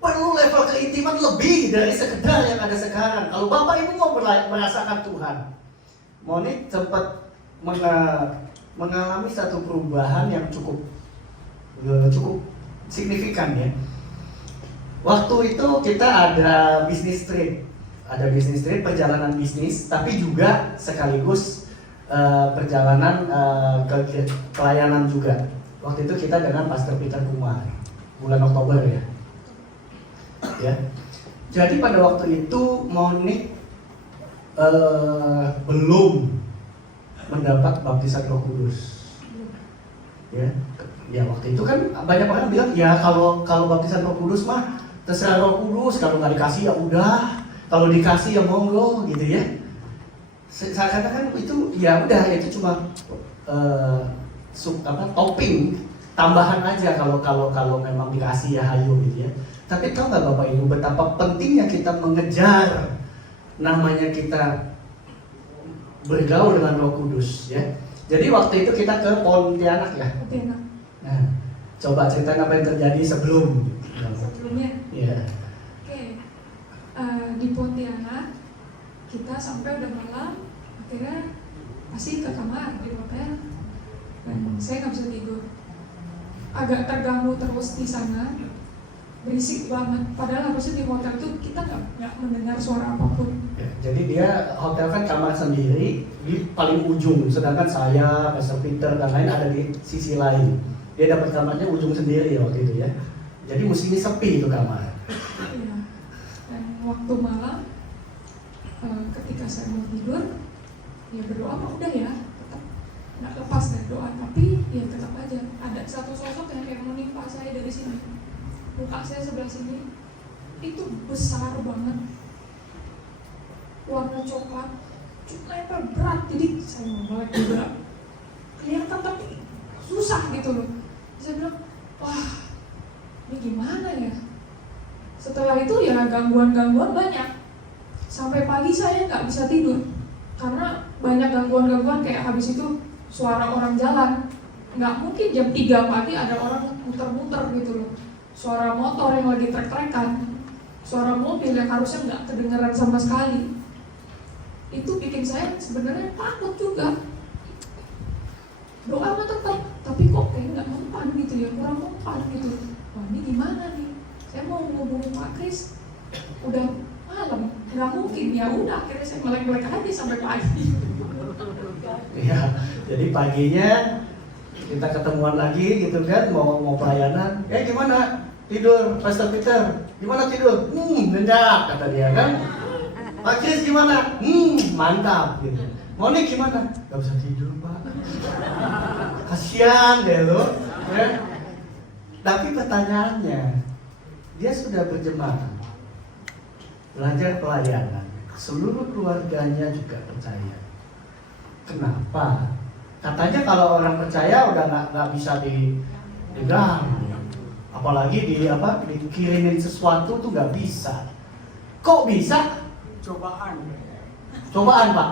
Perlu level keintiman lebih dari sekedar yang ada sekarang. Kalau Bapak Ibu mau merasakan Tuhan, Monik sempat mengalami satu perubahan yang cukup signifikan ya. Waktu itu kita ada bisnis trip, perjalanan bisnis, tapi juga sekaligus perjalanan ke pelayanan juga. Waktu itu kita dengan Pastor Peter Kumar, bulan Oktober ya. Ya. Jadi pada waktu itu Monik belum mendapat baptisan Roh Kudus. Ya waktu itu kan banyak orang bilang ya kalau baptisan Roh Kudus mah terserah Roh Kudus, kalau nggak dikasih ya udah, kalau dikasih ya monggo gitu ya. Saya katakan itu ya udah, itu cuma topping tambahan aja kalau memang dikasih ya hayo gitu ya. Tapi tahu nggak Bapak Ibu betapa pentingnya kita mengejar namanya kita bergaul dengan Roh Kudus ya. Jadi waktu itu kita ke Pontianak ya. Pontianak. Nah, Coba ceritain apa yang terjadi sebelum. Sebelumnya, Iya. oke, di Pontianak kita sampai udah malam, akhirnya pasti ke kamar di hotel, dan saya nggak bisa tidur, agak terganggu terus di sana, berisik banget. Padahal harusnya di hotel tuh kita nggak mendengar suara apapun. Ya, jadi dia hotel kan kamar sendiri di paling ujung, sedangkan saya, Pastor Peter dan lain ada di sisi lain. Dia dapat kamarnya ujung sendiri ya waktu itu ya. Jadi mestinya sepi itu kamar. Iya. Dan waktu malam, ketika saya mau tidur, ya berdoa mah udah ya, tetap nggak lepas dari doa. Tapi ya tetap aja ada satu sosok yang kayak menimpa saya dari sini, muka saya sebelah sini, itu besar banget, warna coklat, lebar berat. Jadi saya mau melek juga, kelihatan tapi susah gitu loh. Saya bilang, wah ini gimana ya. Setelah itu ya gangguan-gangguan banyak. Sampai pagi saya nggak bisa tidur karena banyak gangguan-gangguan, kayak habis itu suara orang jalan. Nggak mungkin jam 3 pagi ada orang muter-muter gitu loh. Suara motor yang lagi trek-trekan, suara mobil yang harusnya nggak kedengeran sama sekali. Itu bikin saya sebenarnya takut juga. Doa mah tetap, tapi kok kayak nggak mempan gitu ya, kurang mempan gitu. Wah ini gimana nih? Saya mau ngomongin Pak Kris, udah malam, nggak mungkin. Ya udah, akhirnya saya melek-melek aja sampai pagi. Ya, jadi paginya kita ketemuan lagi gitu kan, mau pelayanan. Gimana tidur, Pastor Peter? Gimana tidur? Nyenyak kata dia kan. Pak Kris gimana? Mantap gitu. Monik gimana? Gak bisa tidur Pak. Kasihan deh lo. Ya. Tapi pertanyaannya, dia sudah berjemaah, belajar pelayanan, seluruh keluarganya juga percaya. Kenapa? Katanya kalau orang percaya udah nggak bisa diganggu, apalagi dikirimin sesuatu tuh nggak bisa. Kok bisa? Cobaan Pak.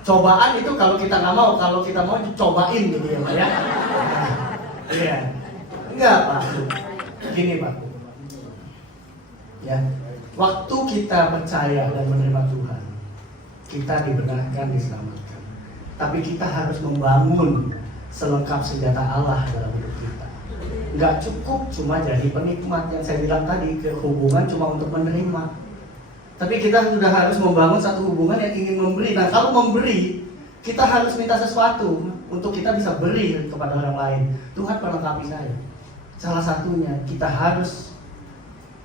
Cobaan itu kalau kita nggak mau, kalau kita mau dicobain gitu ya Pak ya. Iya. Enggak Pak. Gini Pak. Ya, waktu kita percaya dan menerima Tuhan, kita dibenarkan, diselamatkan. Tapi kita harus membangun selengkap senjata Allah dalam hidup kita. Enggak cukup cuma jadi penikmat yang saya bilang tadi, hubungan cuma untuk menerima. Tapi kita sudah harus membangun satu hubungan yang ingin memberi. Nah kalau memberi, kita harus minta sesuatu untuk kita bisa beri kepada orang lain. Tuhan perlengkapi saya. Salah satunya kita harus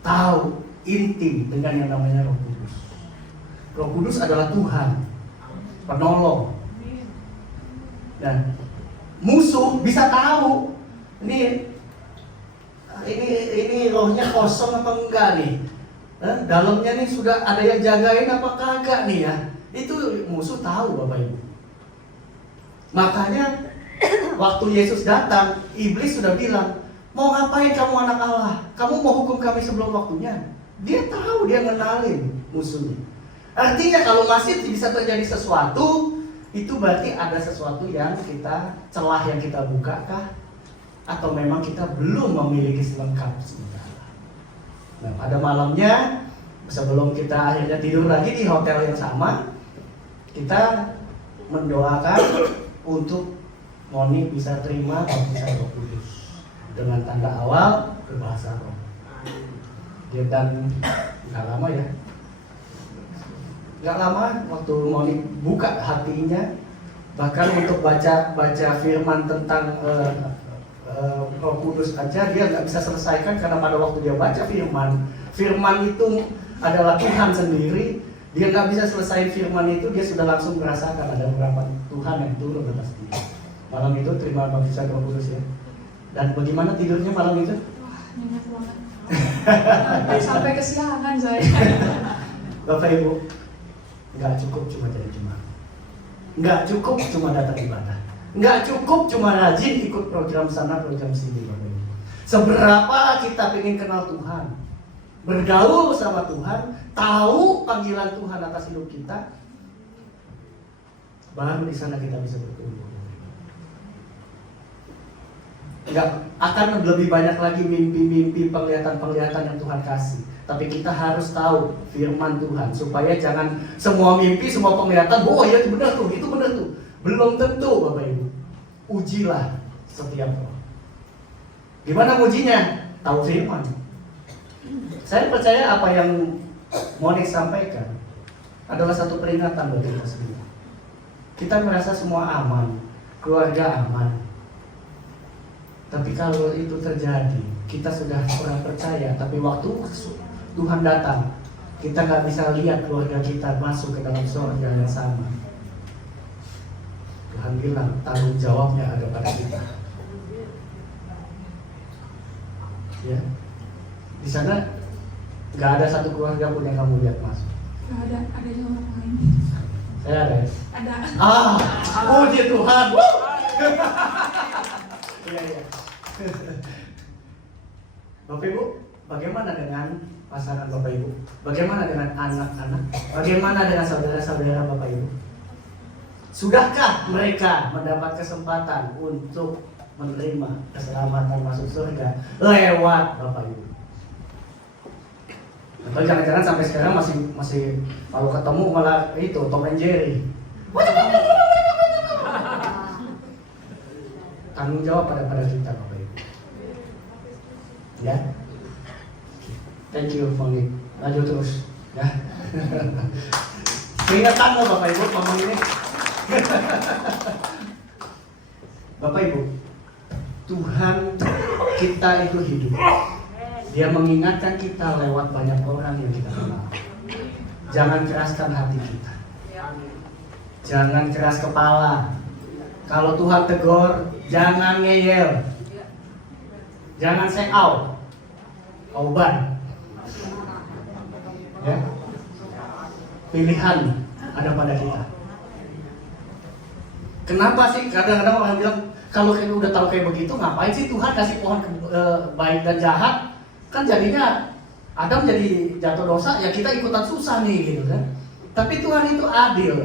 tahu intim dengan yang namanya Roh Kudus. Roh Kudus adalah Tuhan, penolong. Dan musuh bisa tahu ini rohnya kosong apa enggak nih. Dalamnya nih sudah ada yang jagain apa kagak nih ya. Itu musuh tahu Bapak Ibu. Makanya waktu Yesus datang, iblis sudah bilang, mau ngapain kamu anak Allah? Kamu mau hukum kami sebelum waktunya? Dia tahu, dia ngenalin musuhnya. Artinya kalau masih bisa terjadi sesuatu, itu berarti ada sesuatu yang celah yang kita buka kah? Atau memang kita belum memiliki selengkap senjata. Nah, pada malamnya sebelum kita akhirnya tidur lagi di hotel yang sama, kita mendoakan untuk Moni bisa terima baptisan Roh Kudus dengan tanda awal berbahasa roh. Dia dan nggak lama ya, nggak lama waktu Moni buka hatinya, bahkan untuk baca firman tentang Roh Kudus aja dia nggak bisa selesaikan, karena pada waktu dia baca firman itu adalah Tuhan sendiri. Dia nggak bisa selesai firman itu, dia sudah langsung merasakan ada beberapa Tuhan yang turun atas dia. Malam itu terima baptisan Roh Kudus ya. Dan bagaimana tidurnya malam itu? Wah, nyenyak banget. Sampai kesiangan saya. Bapak Ibu, nggak cukup cuma jadi jemaat, nggak cukup cuma datang ibadah, nggak cukup cuma rajin ikut program sana program sini Bapak Ibu. Seberapa kita ingin kenal Tuhan, bergaul sama Tuhan, tahu panggilan Tuhan atas hidup kita, baru di sana kita bisa bertumbuh. nggak akan lebih banyak lagi mimpi-mimpi, penglihatan-penglihatan yang Tuhan kasih. Tapi kita harus tahu firman Tuhan supaya jangan semua mimpi, semua penglihatan, oh ya itu benar tuh, itu benar tuh. Belum tentu Bapak Ibu. Ujilah setiap orang. Gimana ujinya? Tahu firman. Saya percaya apa yang Monik sampaikan adalah satu peringatan bagi kita semua. Kita merasa semua aman, keluarga aman. Tapi kalau itu terjadi, kita sudah kurang percaya. Tapi waktu Tuhan datang, kita nggak bisa lihat keluarga kita masuk ke dalam surga yang sama. Tuhan bilang tanggung jawabnya ada pada kita. Ya, di sana nggak ada satu keluarga pun yang kamu lihat masuk. Nggak ada, adanya orang lain. Saya ada. Ya? Ada. Puji Tuhan. Iya, iya. Bapak Ibu, bagaimana dengan pasangan Bapak Ibu? Bagaimana dengan anak-anak? Bagaimana dengan saudara-saudara Bapak Ibu? Sudahkah mereka mendapat kesempatan untuk menerima keselamatan masuk surga lewat Bapak Ibu? Atau jangan-jangan sampai sekarang masih kalau ketemu malah itu Tom and Jerry. Tanggung jawab pada kita Bapak Ibu. Ya. Thank you Fongit. Lanjut terus. Ya. Peringatan loh Bapak Ibu ngomong ini. Bapak Ibu, Tuhan kita itu hidup. Dia mengingatkan kita lewat banyak orang yang kita kenal. Jangan keraskan hati kita. Jangan keras kepala. Kalau Tuhan tegur, jangan ngeyel. Jangan say out. Oban. Ya. Pilihan ada pada kita. Kenapa sih kadang-kadang orang bilang kalau kita udah tahu kayak begitu, ngapain sih Tuhan kasih pohon baik dan jahat? Kan jadinya Adam jadi jatuh dosa, ya kita ikutan susah nih gitu kan. Tapi Tuhan itu adil.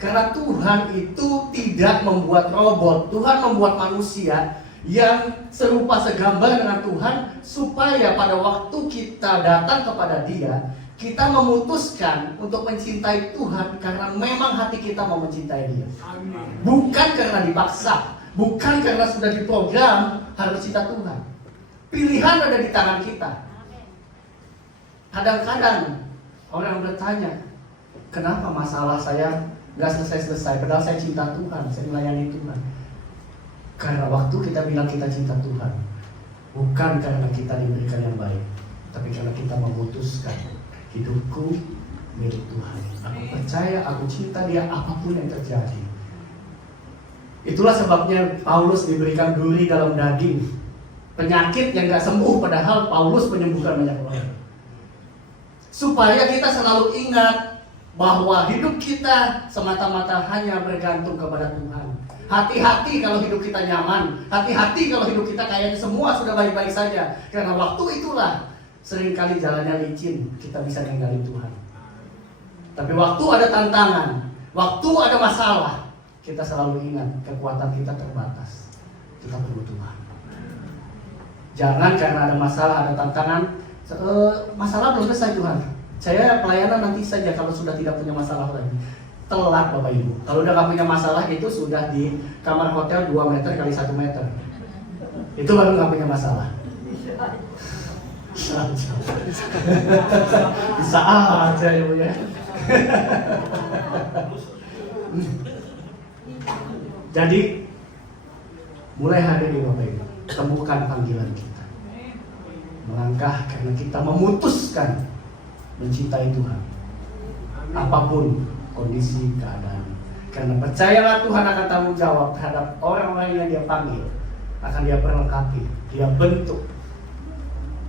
Karena Tuhan itu tidak membuat robot. Tuhan membuat manusia yang serupa segambar dengan Tuhan, supaya pada waktu kita datang kepada Dia, kita memutuskan untuk mencintai Tuhan karena memang hati kita mau mencintai Dia. Bukan karena dipaksa, bukan karena sudah diprogram harus cinta Tuhan. Pilihan ada di tangan kita. Kadang-kadang orang bertanya, kenapa masalah saya gak selesai-selesai? Padahal saya cinta Tuhan, saya melayani Tuhan. Karena waktu kita bilang kita cinta Tuhan, bukan karena kita diberikan yang baik, tapi karena kita memutuskan hidupku milik Tuhan. Aku percaya, aku cinta Dia apapun yang terjadi. Itulah sebabnya Paulus diberikan duri dalam daging. Penyakit yang gak sembuh, padahal Paulus menyembuhkan banyak orang. Supaya kita selalu ingat bahwa hidup kita semata-mata hanya bergantung kepada Tuhan. Hati-hati kalau hidup kita nyaman. Hati-hati kalau hidup kita kayaknya semua sudah baik-baik saja. Karena waktu itulah seringkali jalannya licin, kita bisa ninggalin Tuhan. Tapi waktu ada tantangan, waktu ada masalah, kita selalu ingat kekuatan kita terbatas. Kita perlu Tuhan. Jangan karena ada masalah, ada tantangan, masalah belum selesai Tuhan. Saya pelayanan nanti saja kalau sudah tidak punya masalah lagi. Telat Bapak Ibu. Kalau udah gak punya masalah itu sudah di kamar hotel 2 meter kali 1 meter. Itu baru gak punya masalah. Bisa aja Ibu ya. Jadi mulai hari ini Bapak Ibu, temukan panggilan kita. Melangkah karena kita memutuskan mencintai Tuhan. Apapun kondisi keadaan. Karena percayalah Tuhan akan tanggung jawab terhadap orang-orang yang Dia panggil. Akan Dia perlengkapi, Dia bentuk,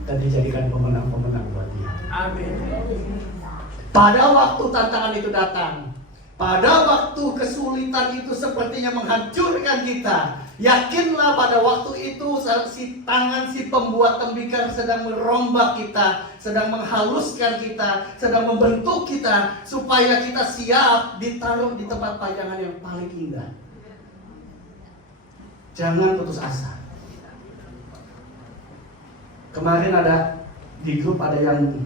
dan dijadikan pemenang-pemenang buat Dia. Amin. Pada waktu tantangan itu datang, pada waktu kesulitan itu sepertinya menghancurkan kita, yakinlah pada waktu itu si pembuat tembikar sedang merombak kita, sedang menghaluskan kita, sedang membentuk kita supaya kita siap ditaruh di tempat pajangan yang paling indah. Jangan putus asa. Kemarin ada di grup ada yang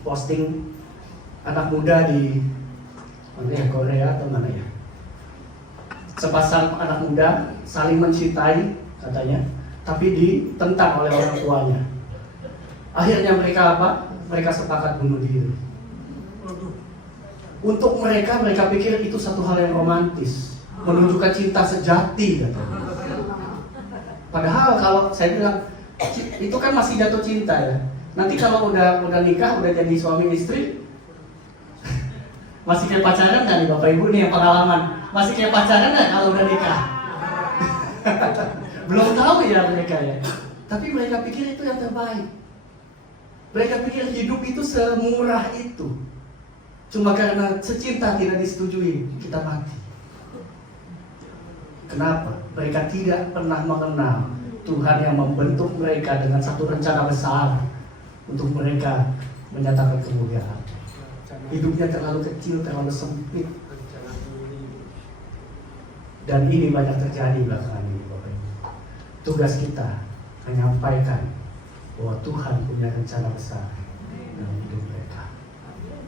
posting anak muda di mana ya, Korea atau mana ya, sepasang anak muda saling mencintai katanya, tapi ditentang oleh orang tuanya. Akhirnya mereka apa? Mereka sepakat bunuh diri. Untuk mereka pikir itu satu hal yang romantis, menunjukkan cinta sejati katanya. Padahal kalau saya bilang itu kan masih jatuh cinta ya. Nanti kalau udah nikah, udah jadi suami istri, masih kayak pacaran kan nih Bapak Ibu nih yang pengalaman? Masih kayak pacaran kan kalau udah nikah? Belum tahu ya mereka ya. Tapi mereka pikir itu yang terbaik. Mereka pikir hidup itu semurah itu. Cuma karena secinta tidak disetujui, kita mati. Kenapa? Mereka tidak pernah mengenal Tuhan yang membentuk mereka dengan satu rencana besar untuk mereka menyatakan kemuliaan. Hidupnya terlalu kecil, terlalu sempit. Dan ini banyak terjadi belakangan ini, Bapak Ibu. Tugas kita menyampaikan bahwa Tuhan punya rencana besar dalam hidup mereka.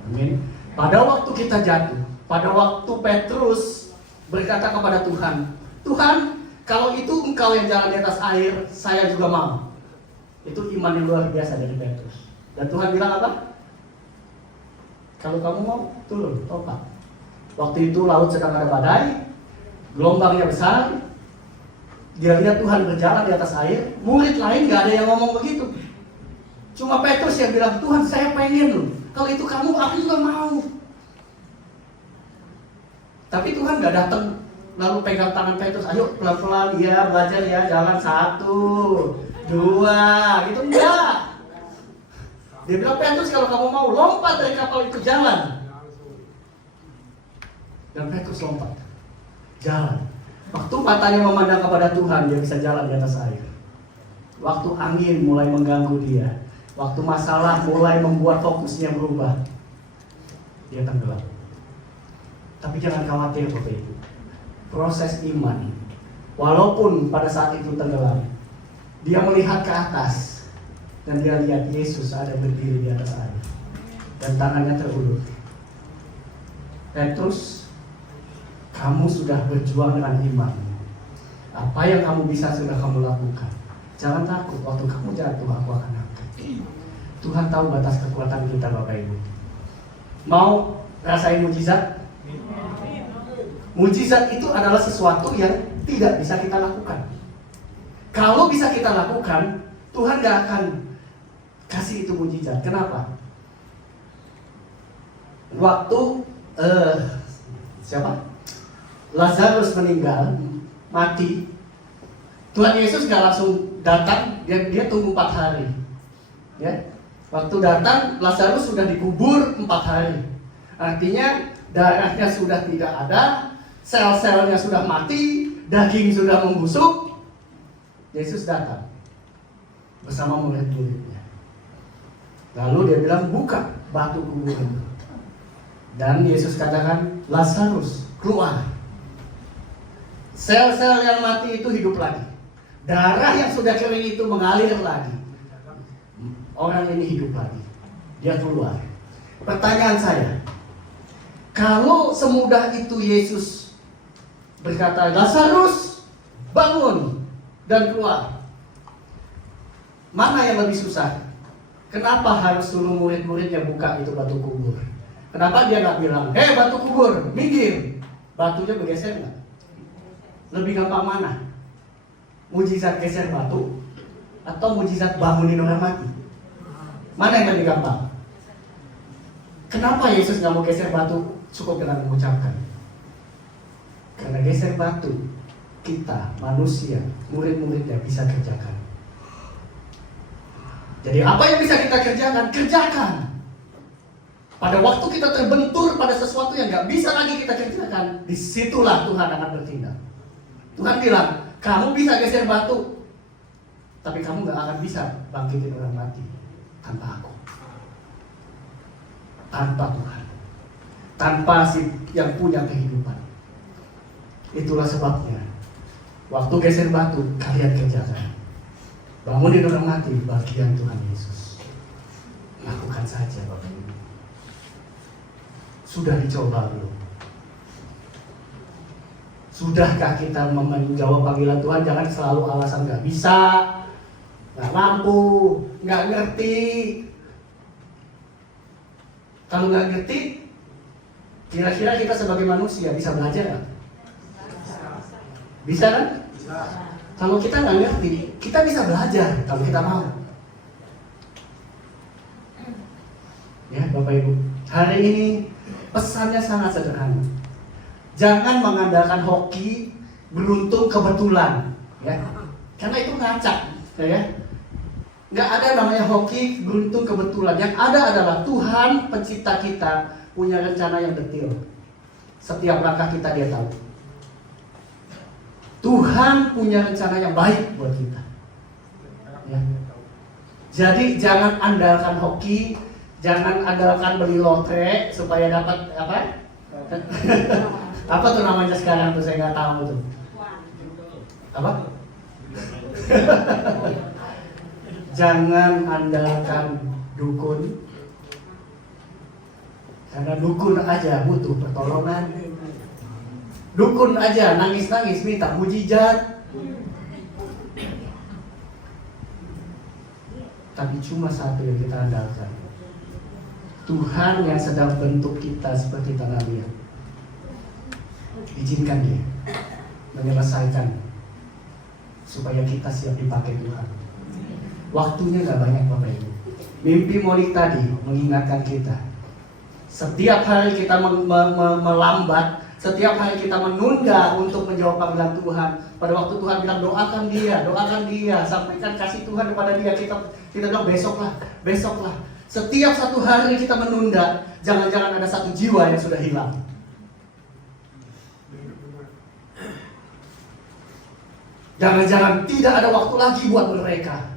Amin. Pada waktu kita jatuh, pada waktu Petrus berkata kepada Tuhan, Tuhan, kalau itu Engkau yang jalan di atas air, saya juga mau. Itu iman yang luar biasa dari Petrus. Dan Tuhan bilang apa? Kalau kamu mau, turun, topak. Waktu itu laut sedang ada badai, gelombangnya besar. Dia lihat Tuhan berjalan di atas air. Murid lain gak ada yang ngomong begitu. Cuma Petrus yang bilang, Tuhan saya pengen loh. Kalau itu kamu, aku juga mau. Tapi Tuhan gak datang lalu pegang tangan Petrus, ayo pelan-pelan ya, belajar ya, jalan 1, 2, gitu enggak. Dia bilang, Petrus kalau kamu mau lompat dari kapal itu, jalan. Dan Petrus lompat, jalan. Waktu matanya memandang kepada Tuhan, dia bisa jalan di atas air. Waktu angin mulai mengganggu dia, waktu masalah mulai membuat fokusnya berubah, dia tenggelam. Tapi jangan khawatir Bapak Ibu. Proses iman, walaupun pada saat itu tenggelam, dia melihat ke atas dan dia lihat Yesus ada berdiri di atas air dan tangannya terulur. Petrus, kamu sudah berjuang dengan iman. Apa yang kamu bisa sudah kamu lakukan. Jangan takut, waktu kamu jatuh aku akan angkat. Tuhan tahu batas kekuatan kita Bapak Ibu. Mau rasain mujizat? Mujizat itu adalah sesuatu yang tidak bisa kita lakukan. Kalau bisa kita lakukan, Tuhan gak akan kasih itu mujizat. Kenapa? Waktu Lazarus meninggal, mati, Tuhan Yesus gak langsung datang, dia tunggu 4 hari. Ya, waktu datang Lazarus sudah dikubur 4 hari. Artinya darahnya sudah tidak ada, sel-selnya sudah mati, daging sudah membusuk. Yesus datang bersama murid-muridnya. Lalu dia bilang, buka batu kuburan. Dan Yesus katakan, Lazarus keluar. Sel-sel yang mati itu hidup lagi. Darah yang sudah kering itu mengalir lagi. Orang ini hidup lagi. Dia keluar. Pertanyaan saya, kalau semudah itu Yesus berkata, Lazarus bangun dan keluar, mana yang lebih susah? Kenapa harus suruh murid-muridnya buka itu batu kubur? Kenapa dia nggak bilang, hei batu kubur, minggir? Batunya bergeser nggak? Lebih gampang mana? Mujizat geser batu atau mujizat bangunin orang mati? Mana yang lebih gampang? Kenapa Yesus nggak mau geser batu? Cukup dengan mengucapkan. Karena geser batu, kita manusia, murid-muridnya bisa kerjakan. Jadi apa yang bisa kita kerjakan? Kerjakan. Pada waktu kita terbentur pada sesuatu yang gak bisa lagi kita kerjakan, disitulah Tuhan akan bertindak. Tuhan bilang, kamu bisa geser batu, tapi kamu gak akan bisa bangkitin orang mati tanpa aku, tanpa Tuhan, tanpa si yang punya kehidupan. Itulah sebabnya waktu geser batu, kalian kerjakan. Bangunin orang mati, bagian Tuhan Yesus. Lakukan saja Bapak Ibu. Sudah dicoba belum? Sudahkah kita menjawab panggilan Tuhan? Jangan selalu alasan nggak bisa, nggak mampu, nggak ngerti. Kalau nggak ngerti, kira-kira kita sebagai manusia bisa belajar nggak? Bisa kan? Kalau kita nggak ngerti, kita bisa belajar kalau kita mau. Ya Bapak Ibu, hari ini pesannya sangat sederhana. Jangan mengandalkan hoki, beruntung kebetulan, ya. Karena itu ngacak, ya. Nggak ada namanya hoki, beruntung kebetulan. Yang ada adalah Tuhan pencipta kita punya rencana yang detail. Setiap langkah kita Dia tahu. Tuhan punya rencana yang baik buat kita. Ya. Jadi jangan andalkan hoki, jangan andalkan beli lotre supaya dapat apa? Apa tuh namanya sekarang tuh saya nggak tahu tuh. Apa? Jangan andalkan dukun, karena dukun aja butuh pertolongan. Dukun aja nangis-nangis minta mujizat. Tapi cuma satu yang kita andalkan, Tuhan yang sedang bentuk kita seperti tanah liat. Izinkan Dia menyelesaikan supaya kita siap dipakai Tuhan. Waktunya gak banyak Bapak Ibu. Mimpi Monik tadi mengingatkan kita, setiap hari kita melambat, setiap hari kita menunda untuk menjawab panggilan Tuhan. Pada waktu Tuhan bilang doakan dia, sampaikan kasih Tuhan kepada dia, kita bilang besoklah. Setiap satu hari kita menunda, jangan-jangan ada satu jiwa yang sudah hilang. Jangan-jangan tidak ada waktu lagi buat mereka.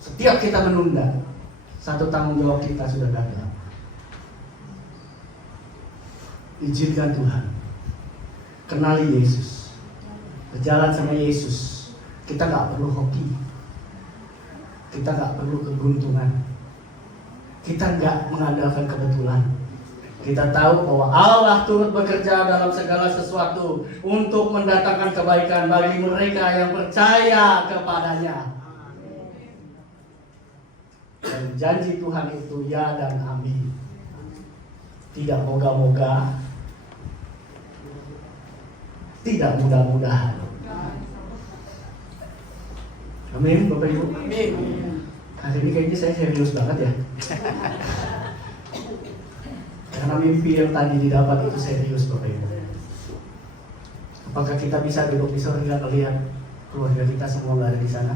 Setiap kita menunda, satu tanggung jawab kita sudah gagal. Izinkan Tuhan, kenali Yesus, berjalan sama Yesus. Kita gak perlu hoki, kita gak perlu keberuntungan, kita gak mengandalkan kebetulan. Kita tahu bahwa Allah turut bekerja dalam segala sesuatu untuk mendatangkan kebaikan bagi mereka yang percaya kepadanya. Dan janji Tuhan itu ya dan amin. Tidak moga-moga, tidak mudah-mudahan. Amin Bapak Ibu. Amin. Hari ini kayaknya saya serius banget ya. Karena mimpi yang tadi didapat itu serius Bapak Ibu. Apakah kita bisa duduk di surga melihat keluarga kita semua berada di sana?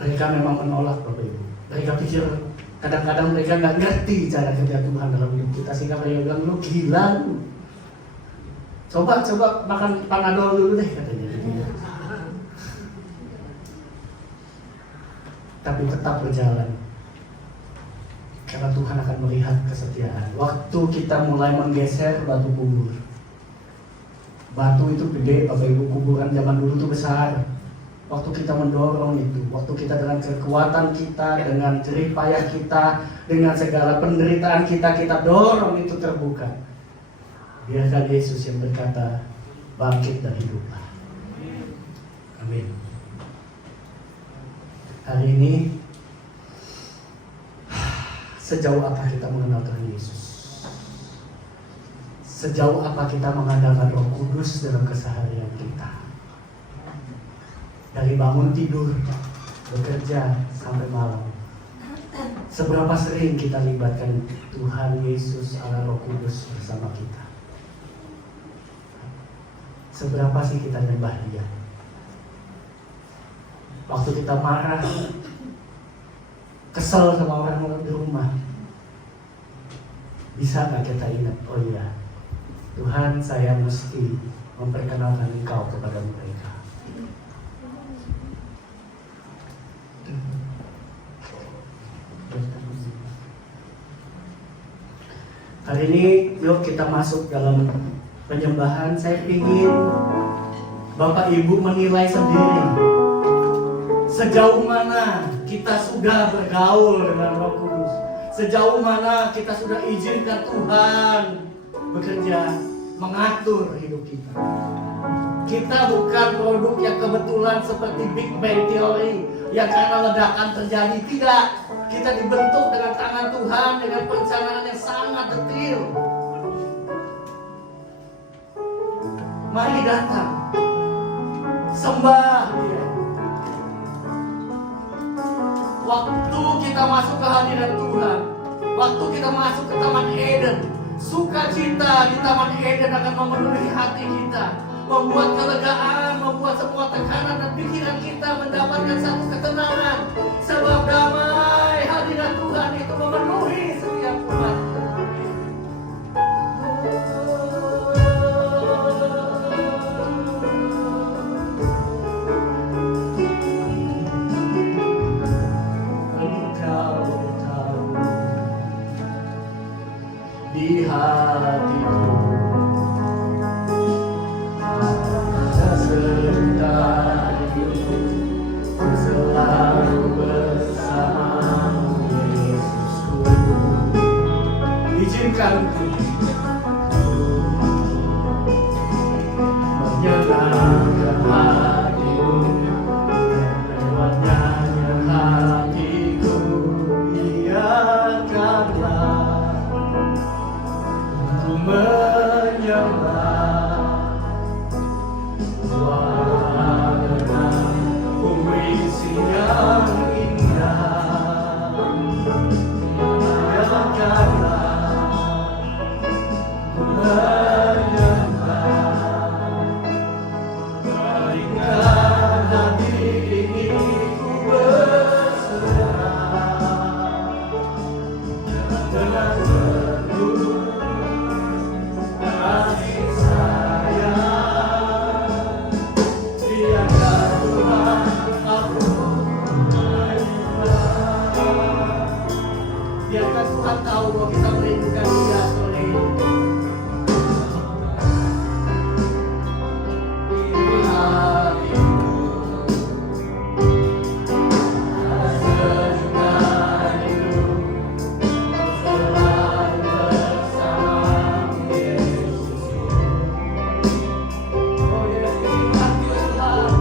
Mereka memang menolak Bapak Ibu. Mereka pikir, kadang-kadang mereka nggak ngerti cara kerja Tuhan dalam hidup kita, sehingga mereka bilang, lu gila lu. Coba makan panadol dulu deh katanya. Tapi tetap berjalan, karena Tuhan akan melihat kesetiaan. Waktu kita mulai menggeser batu kubur, batu itu gede Bapak Ibu, kuburan zaman dulu itu besar. Waktu kita mendorong itu, waktu kita dengan kekuatan kita, dengan jerih payah kita, dengan segala penderitaan kita dorong itu terbuka. Biarkan Yesus yang berkata, bangkit dan hiduplah. Amin. Hari ini, sejauh apa kita mengenal Tuhan Yesus? Sejauh apa kita mengandalkan Roh Kudus dalam keseharian kita? Dari bangun tidur, bekerja sampai malam. Seberapa sering kita libatkan Tuhan Yesus Allah Roh Kudus bersama kita? Seberapa sih kita nyembah Dia? Waktu kita marah, kesel sama orang di rumah, bisa gak kita ingat, oh iya, Tuhan saya mesti memperkenalkan Engkau kepada mereka. Hari ini yuk kita masuk dalam penyembahan. Saya ingin Bapak Ibu menilai sendiri sejauh mana kita sudah bergaul dengan Roh Kudus, sejauh mana kita sudah izinkan Tuhan bekerja mengatur hidup kita. Kita bukan produk yang kebetulan seperti Big Bang Theory yang karena ledakan terjadi. Tidak. Kita dibentuk dengan tangan Tuhan, dengan perencanaan yang sangat detail. Mari datang, sembah Dia. Waktu kita masuk ke hadirat Tuhan, waktu kita masuk ke Taman Eden, sukacita di Taman Eden akan memenuhi hati kita, membuat kelegaan, membuat semua tekanan dan pikiran kita mendapatkan satu ketenangan. Sebab damai hadirat Tuhan itu memenuhi setiap umat. Engkau tahu di hatiku selalu bersamamu Yesusku. Izinkan menyenangkan hatimu, lewat nyanyian hatiku, biarkanlah ku menyembah. Yang indah, biarkanlah ku menyembah. Berikan hati ini ku berserah dengan penuh kasih sayang. Biarkan Tuhan aku, biarkan Tuhan tahu bahwa kita merindukan Dia sore ini. Di hatimu sejuta hidup, selalu bersamamu Yesusku. Oh Yesus, Tuhan Tuhan.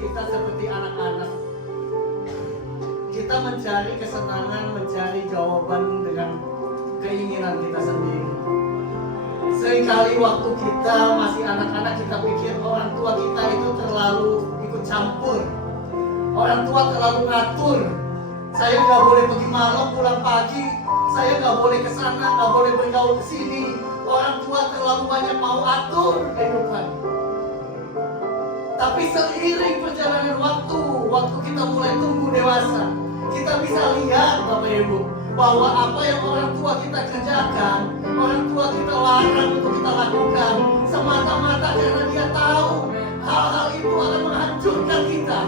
Kita seperti anak-anak, kita mencari kesenangan, mencari jawaban dengan keinginan kita sendiri. Seringkali waktu kita masih anak-anak, kita pikir orang tua kita itu terlalu ikut campur, orang tua terlalu ngatur. Saya nggak boleh pergi malam pulang pagi, saya nggak boleh ke sana, nggak boleh bergaul ke sini. Orang tua terlalu banyak mau atur kehidupan. Tapi seiring perjalanan waktu kita mulai tumbuh dewasa, kita bisa lihat Bapak Ibu bahwa apa yang orang tua kita kerjakan, orang tua kita larang untuk kita lakukan, semata-mata karena dia tahu hal-hal itu akan menghancurkan kita.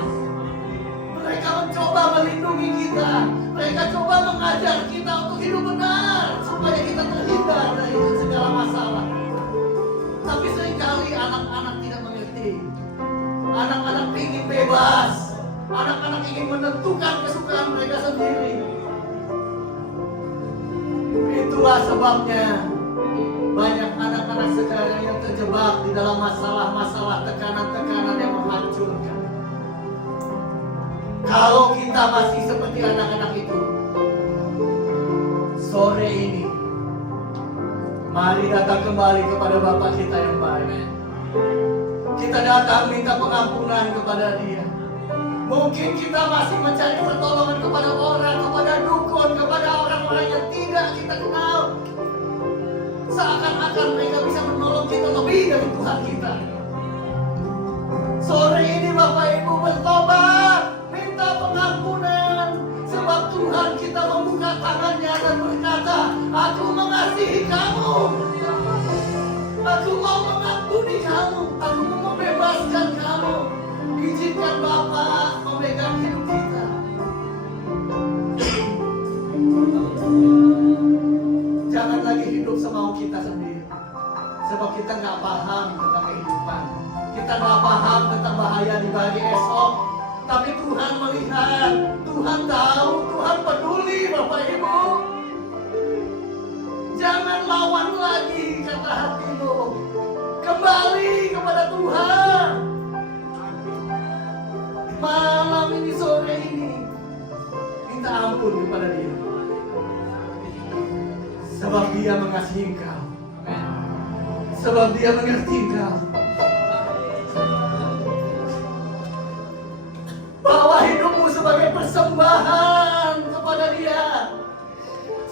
Mereka mencoba melindungi kita, mereka coba mengajar kita untuk hidup benar supaya kita terhindar dari segala masalah. Tapi seringkali anak-anak tidak mengerti. Anak-anak ingin bebas, anak-anak ingin menentukan kesukaan mereka sendiri. Itulah sebabnya banyak anak-anak sekarang yang terjebak di dalam masalah-masalah, tekanan-tekanan yang menghancurkan. Kalau kita masih seperti anak-anak itu, sore ini mari datang kembali kepada Bapa kita yang baik. Kita datang minta pengampunan kepada Dia. Mungkin kita masih mencari pertolongan kepada orang, kepada dukun, kepada orang-orang yang tidak kita kenal. Seakan-akan mereka bisa menolong kita lebih dari Tuhan kita. Sore ini Bapak Ibu bertobat, minta pengampunan. Sebab Tuhan kita membuka tangannya dan berkata, aku mengasihi kamu. Aku mau mengampuni kamu. Aku mau membebaskan kamu. Izinkan Bapa memegang hidup kita. Jangan lagi hidup semau kita sendiri. Sebab kita nggak paham tentang kehidupan. Kita nggak paham tentang bahaya di hari esok. Tapi Tuhan melihat, Tuhan tahu, Tuhan peduli Bapak Ibu. Jangan lawan lagi kata hatimu. Kembali kepada Tuhan. Malam ini, sore ini, minta ampun kepada Dia. Sebab Dia mengasihi engkau. Sebab Dia mengerti engkau. Bawa hidupmu sebagai persembahan kepada Dia.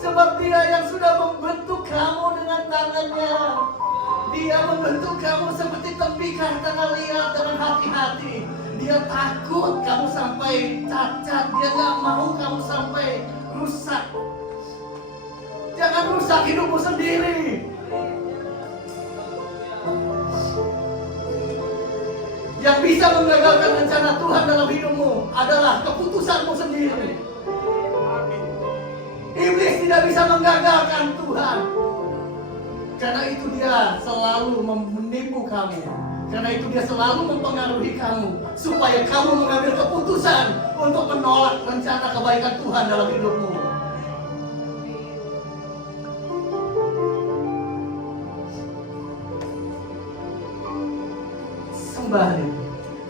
Sebab Dia yang sudah membentuk kamu dengan tangannya. Dia membentuk kamu seperti tembikar tangan liat dengan hati-hati. Dia takut kamu sampai cacat. Dia gak mau kamu sampai rusak. Jangan rusak hidupmu sendiri. Yang bisa menggagalkan rencana Tuhan dalam hidupmu adalah keputusanmu sendiri. Iblis tidak bisa menggagalkan Tuhan. Karena itu dia selalu menipu kamu. Karena itu dia selalu mempengaruhi kamu. Supaya kamu mengambil keputusan untuk menolak rencana kebaikan Tuhan dalam hidupmu. Sembah Dia.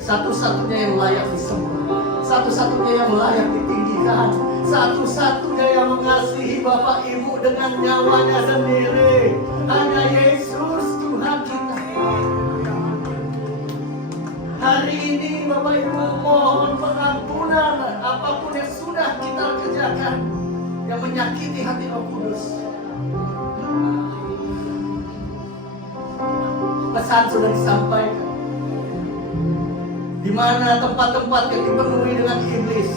Satu-satunya yang layak disembah. Satu-satunya yang layak ditinggikan. Satu-satunya yang mengasihi Bapak Ibu dengan nyawanya sendiri. Hanya Yesus Tuhan kita. Hari ini Bapak Ibu mohon pengampunan apapun yang sudah kita kerjakan yang menyakiti hati Roh Kudus. Pesan sudah disampaikan. Di mana tempat-tempat yang dipenuhi dengan iblis,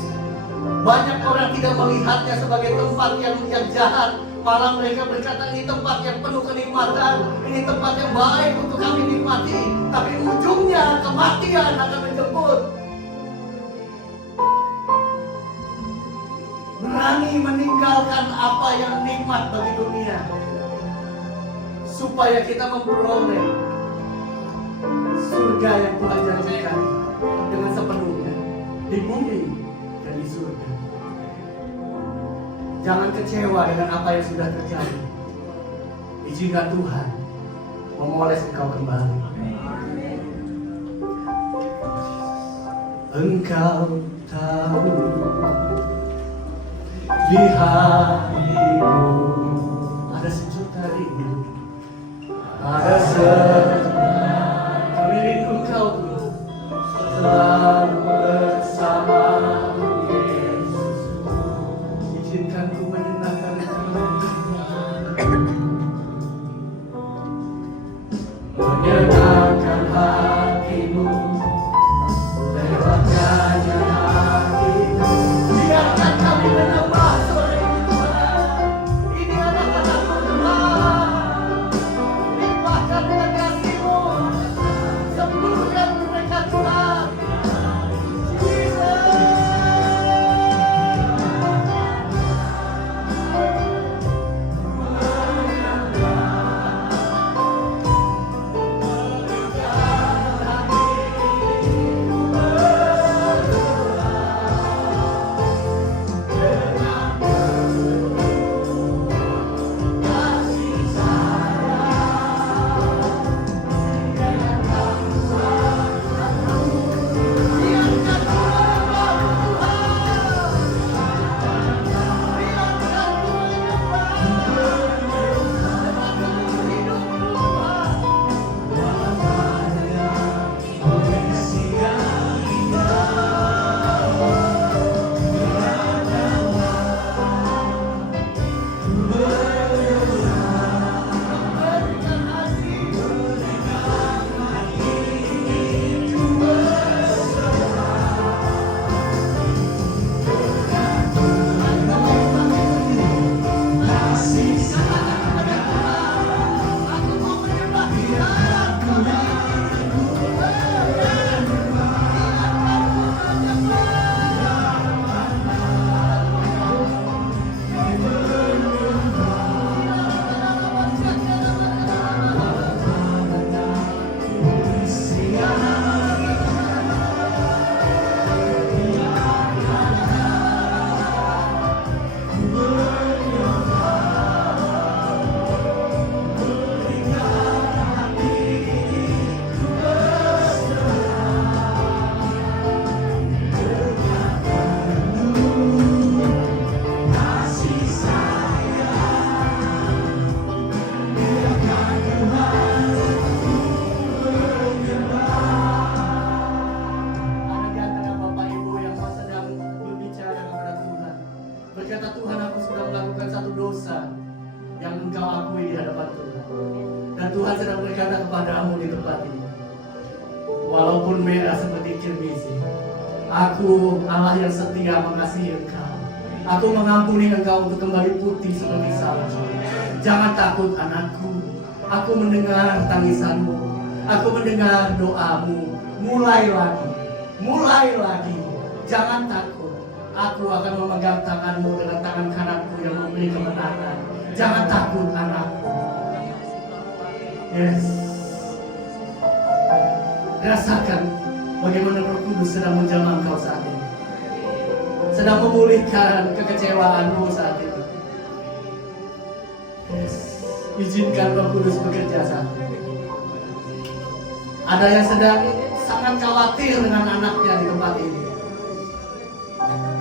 banyak orang tidak melihatnya sebagai tempat yang jahat. Malah mereka berkata ini tempat yang penuh kenikmatan, ini tempat yang baik untuk kami nikmati. Tapi ujungnya kematian akan menjemput. Berani meninggalkan apa yang nikmat bagi dunia, supaya kita memperoleh surga yang Tuhan janjikan dengan sepenuhnya di bumi dan di surga. Jangan kecewa dengan apa yang sudah terjadi. Izinkan Tuhan memoles engkau kembali. Engkau tahu di hatimu ada sejuta rindu, ada kami rindu engkau Tuhan, selalu bersama Yesus. Izinkan ku menyenangkan engkau, menyenangkan hatimu lewat nyanyian hatimu. Biarkan kami menyembah sore ini Tuhan. dosa yang engkau akui di hadapan Tuhan. Dan Tuhan sedang berkata kepadamu di tempat ini, walaupun merah seperti kirmisi, Aku Allah yang setia mengasihi engkau. Aku mengampuni engkau untuk kembali putih seperti salju. Jangan takut anakku, aku mendengar tangisanmu, aku mendengar doamu. Mulai lagi, jangan takut. Aku akan memegang tanganmu dengan tangan kananku yang memberi kemenangan. Jangan takut anakku. Yes. Rasakan bagaimana Roh Kudus sedang menjamah kau saat ini, sedang memulihkan kekecewaanmu saat ini. Yes. Izinkan Roh Kudus bekerja saat ini. Ada yang sedang sangat khawatir dengan anaknya di tempat ini.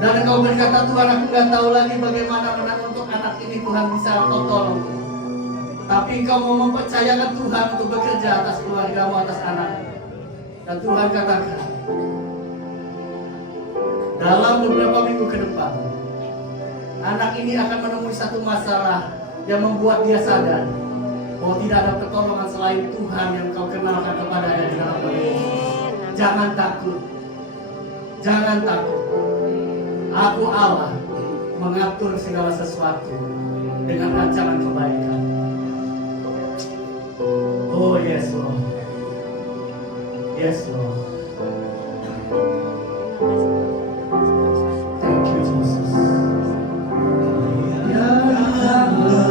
Dan engkau berkata, Tuhan, aku nggak tahu lagi bagaimana untuk anak ini Tuhan bisa kau tolong. Tapi engkau mau mempercayakan Tuhan untuk bekerja atas keluargamu, atas anakmu. Dan Tuhan katakan, dalam beberapa minggu ke depan, anak ini akan menemui satu masalah yang membuat dia sadar bahwa tidak ada pertolongan selain Tuhan yang kau kenalkan kepadanya di dalam Yesus. Jangan takut. Jangan takut. Aku Allah mengatur segala sesuatu dengan rancangan kebaikan. Oh yes Lord. Yes Lord. Thank you Jesus. Ya Allah,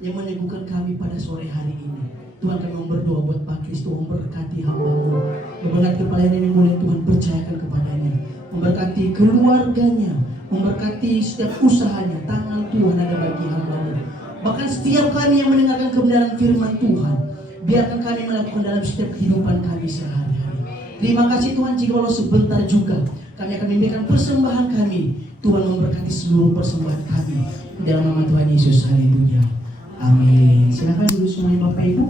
yang meneguhkan kami pada sore hari ini. Tuhan, kami berdoa buat Pak Kristo, memberkati hamba-Mu, memberkati pelayanan yang boleh Tuhan percayakan kepadanya, memberkati keluarganya, memberkati setiap usahanya. Tangan Tuhan ada bagi hamba-Mu. Bahkan setiap kami yang mendengarkan kebenaran firman Tuhan, biarkan kami melakukan dalam setiap kehidupan kami sehari-hari. Terima kasih Tuhan, jika walau sebentar juga kami akan memberikan persembahan kami. Tuhan memberkati seluruh persembahan kami. Dalam nama Tuhan Yesus, haleluya. Amin. Silakan dulu semuanya Bapak Ibu.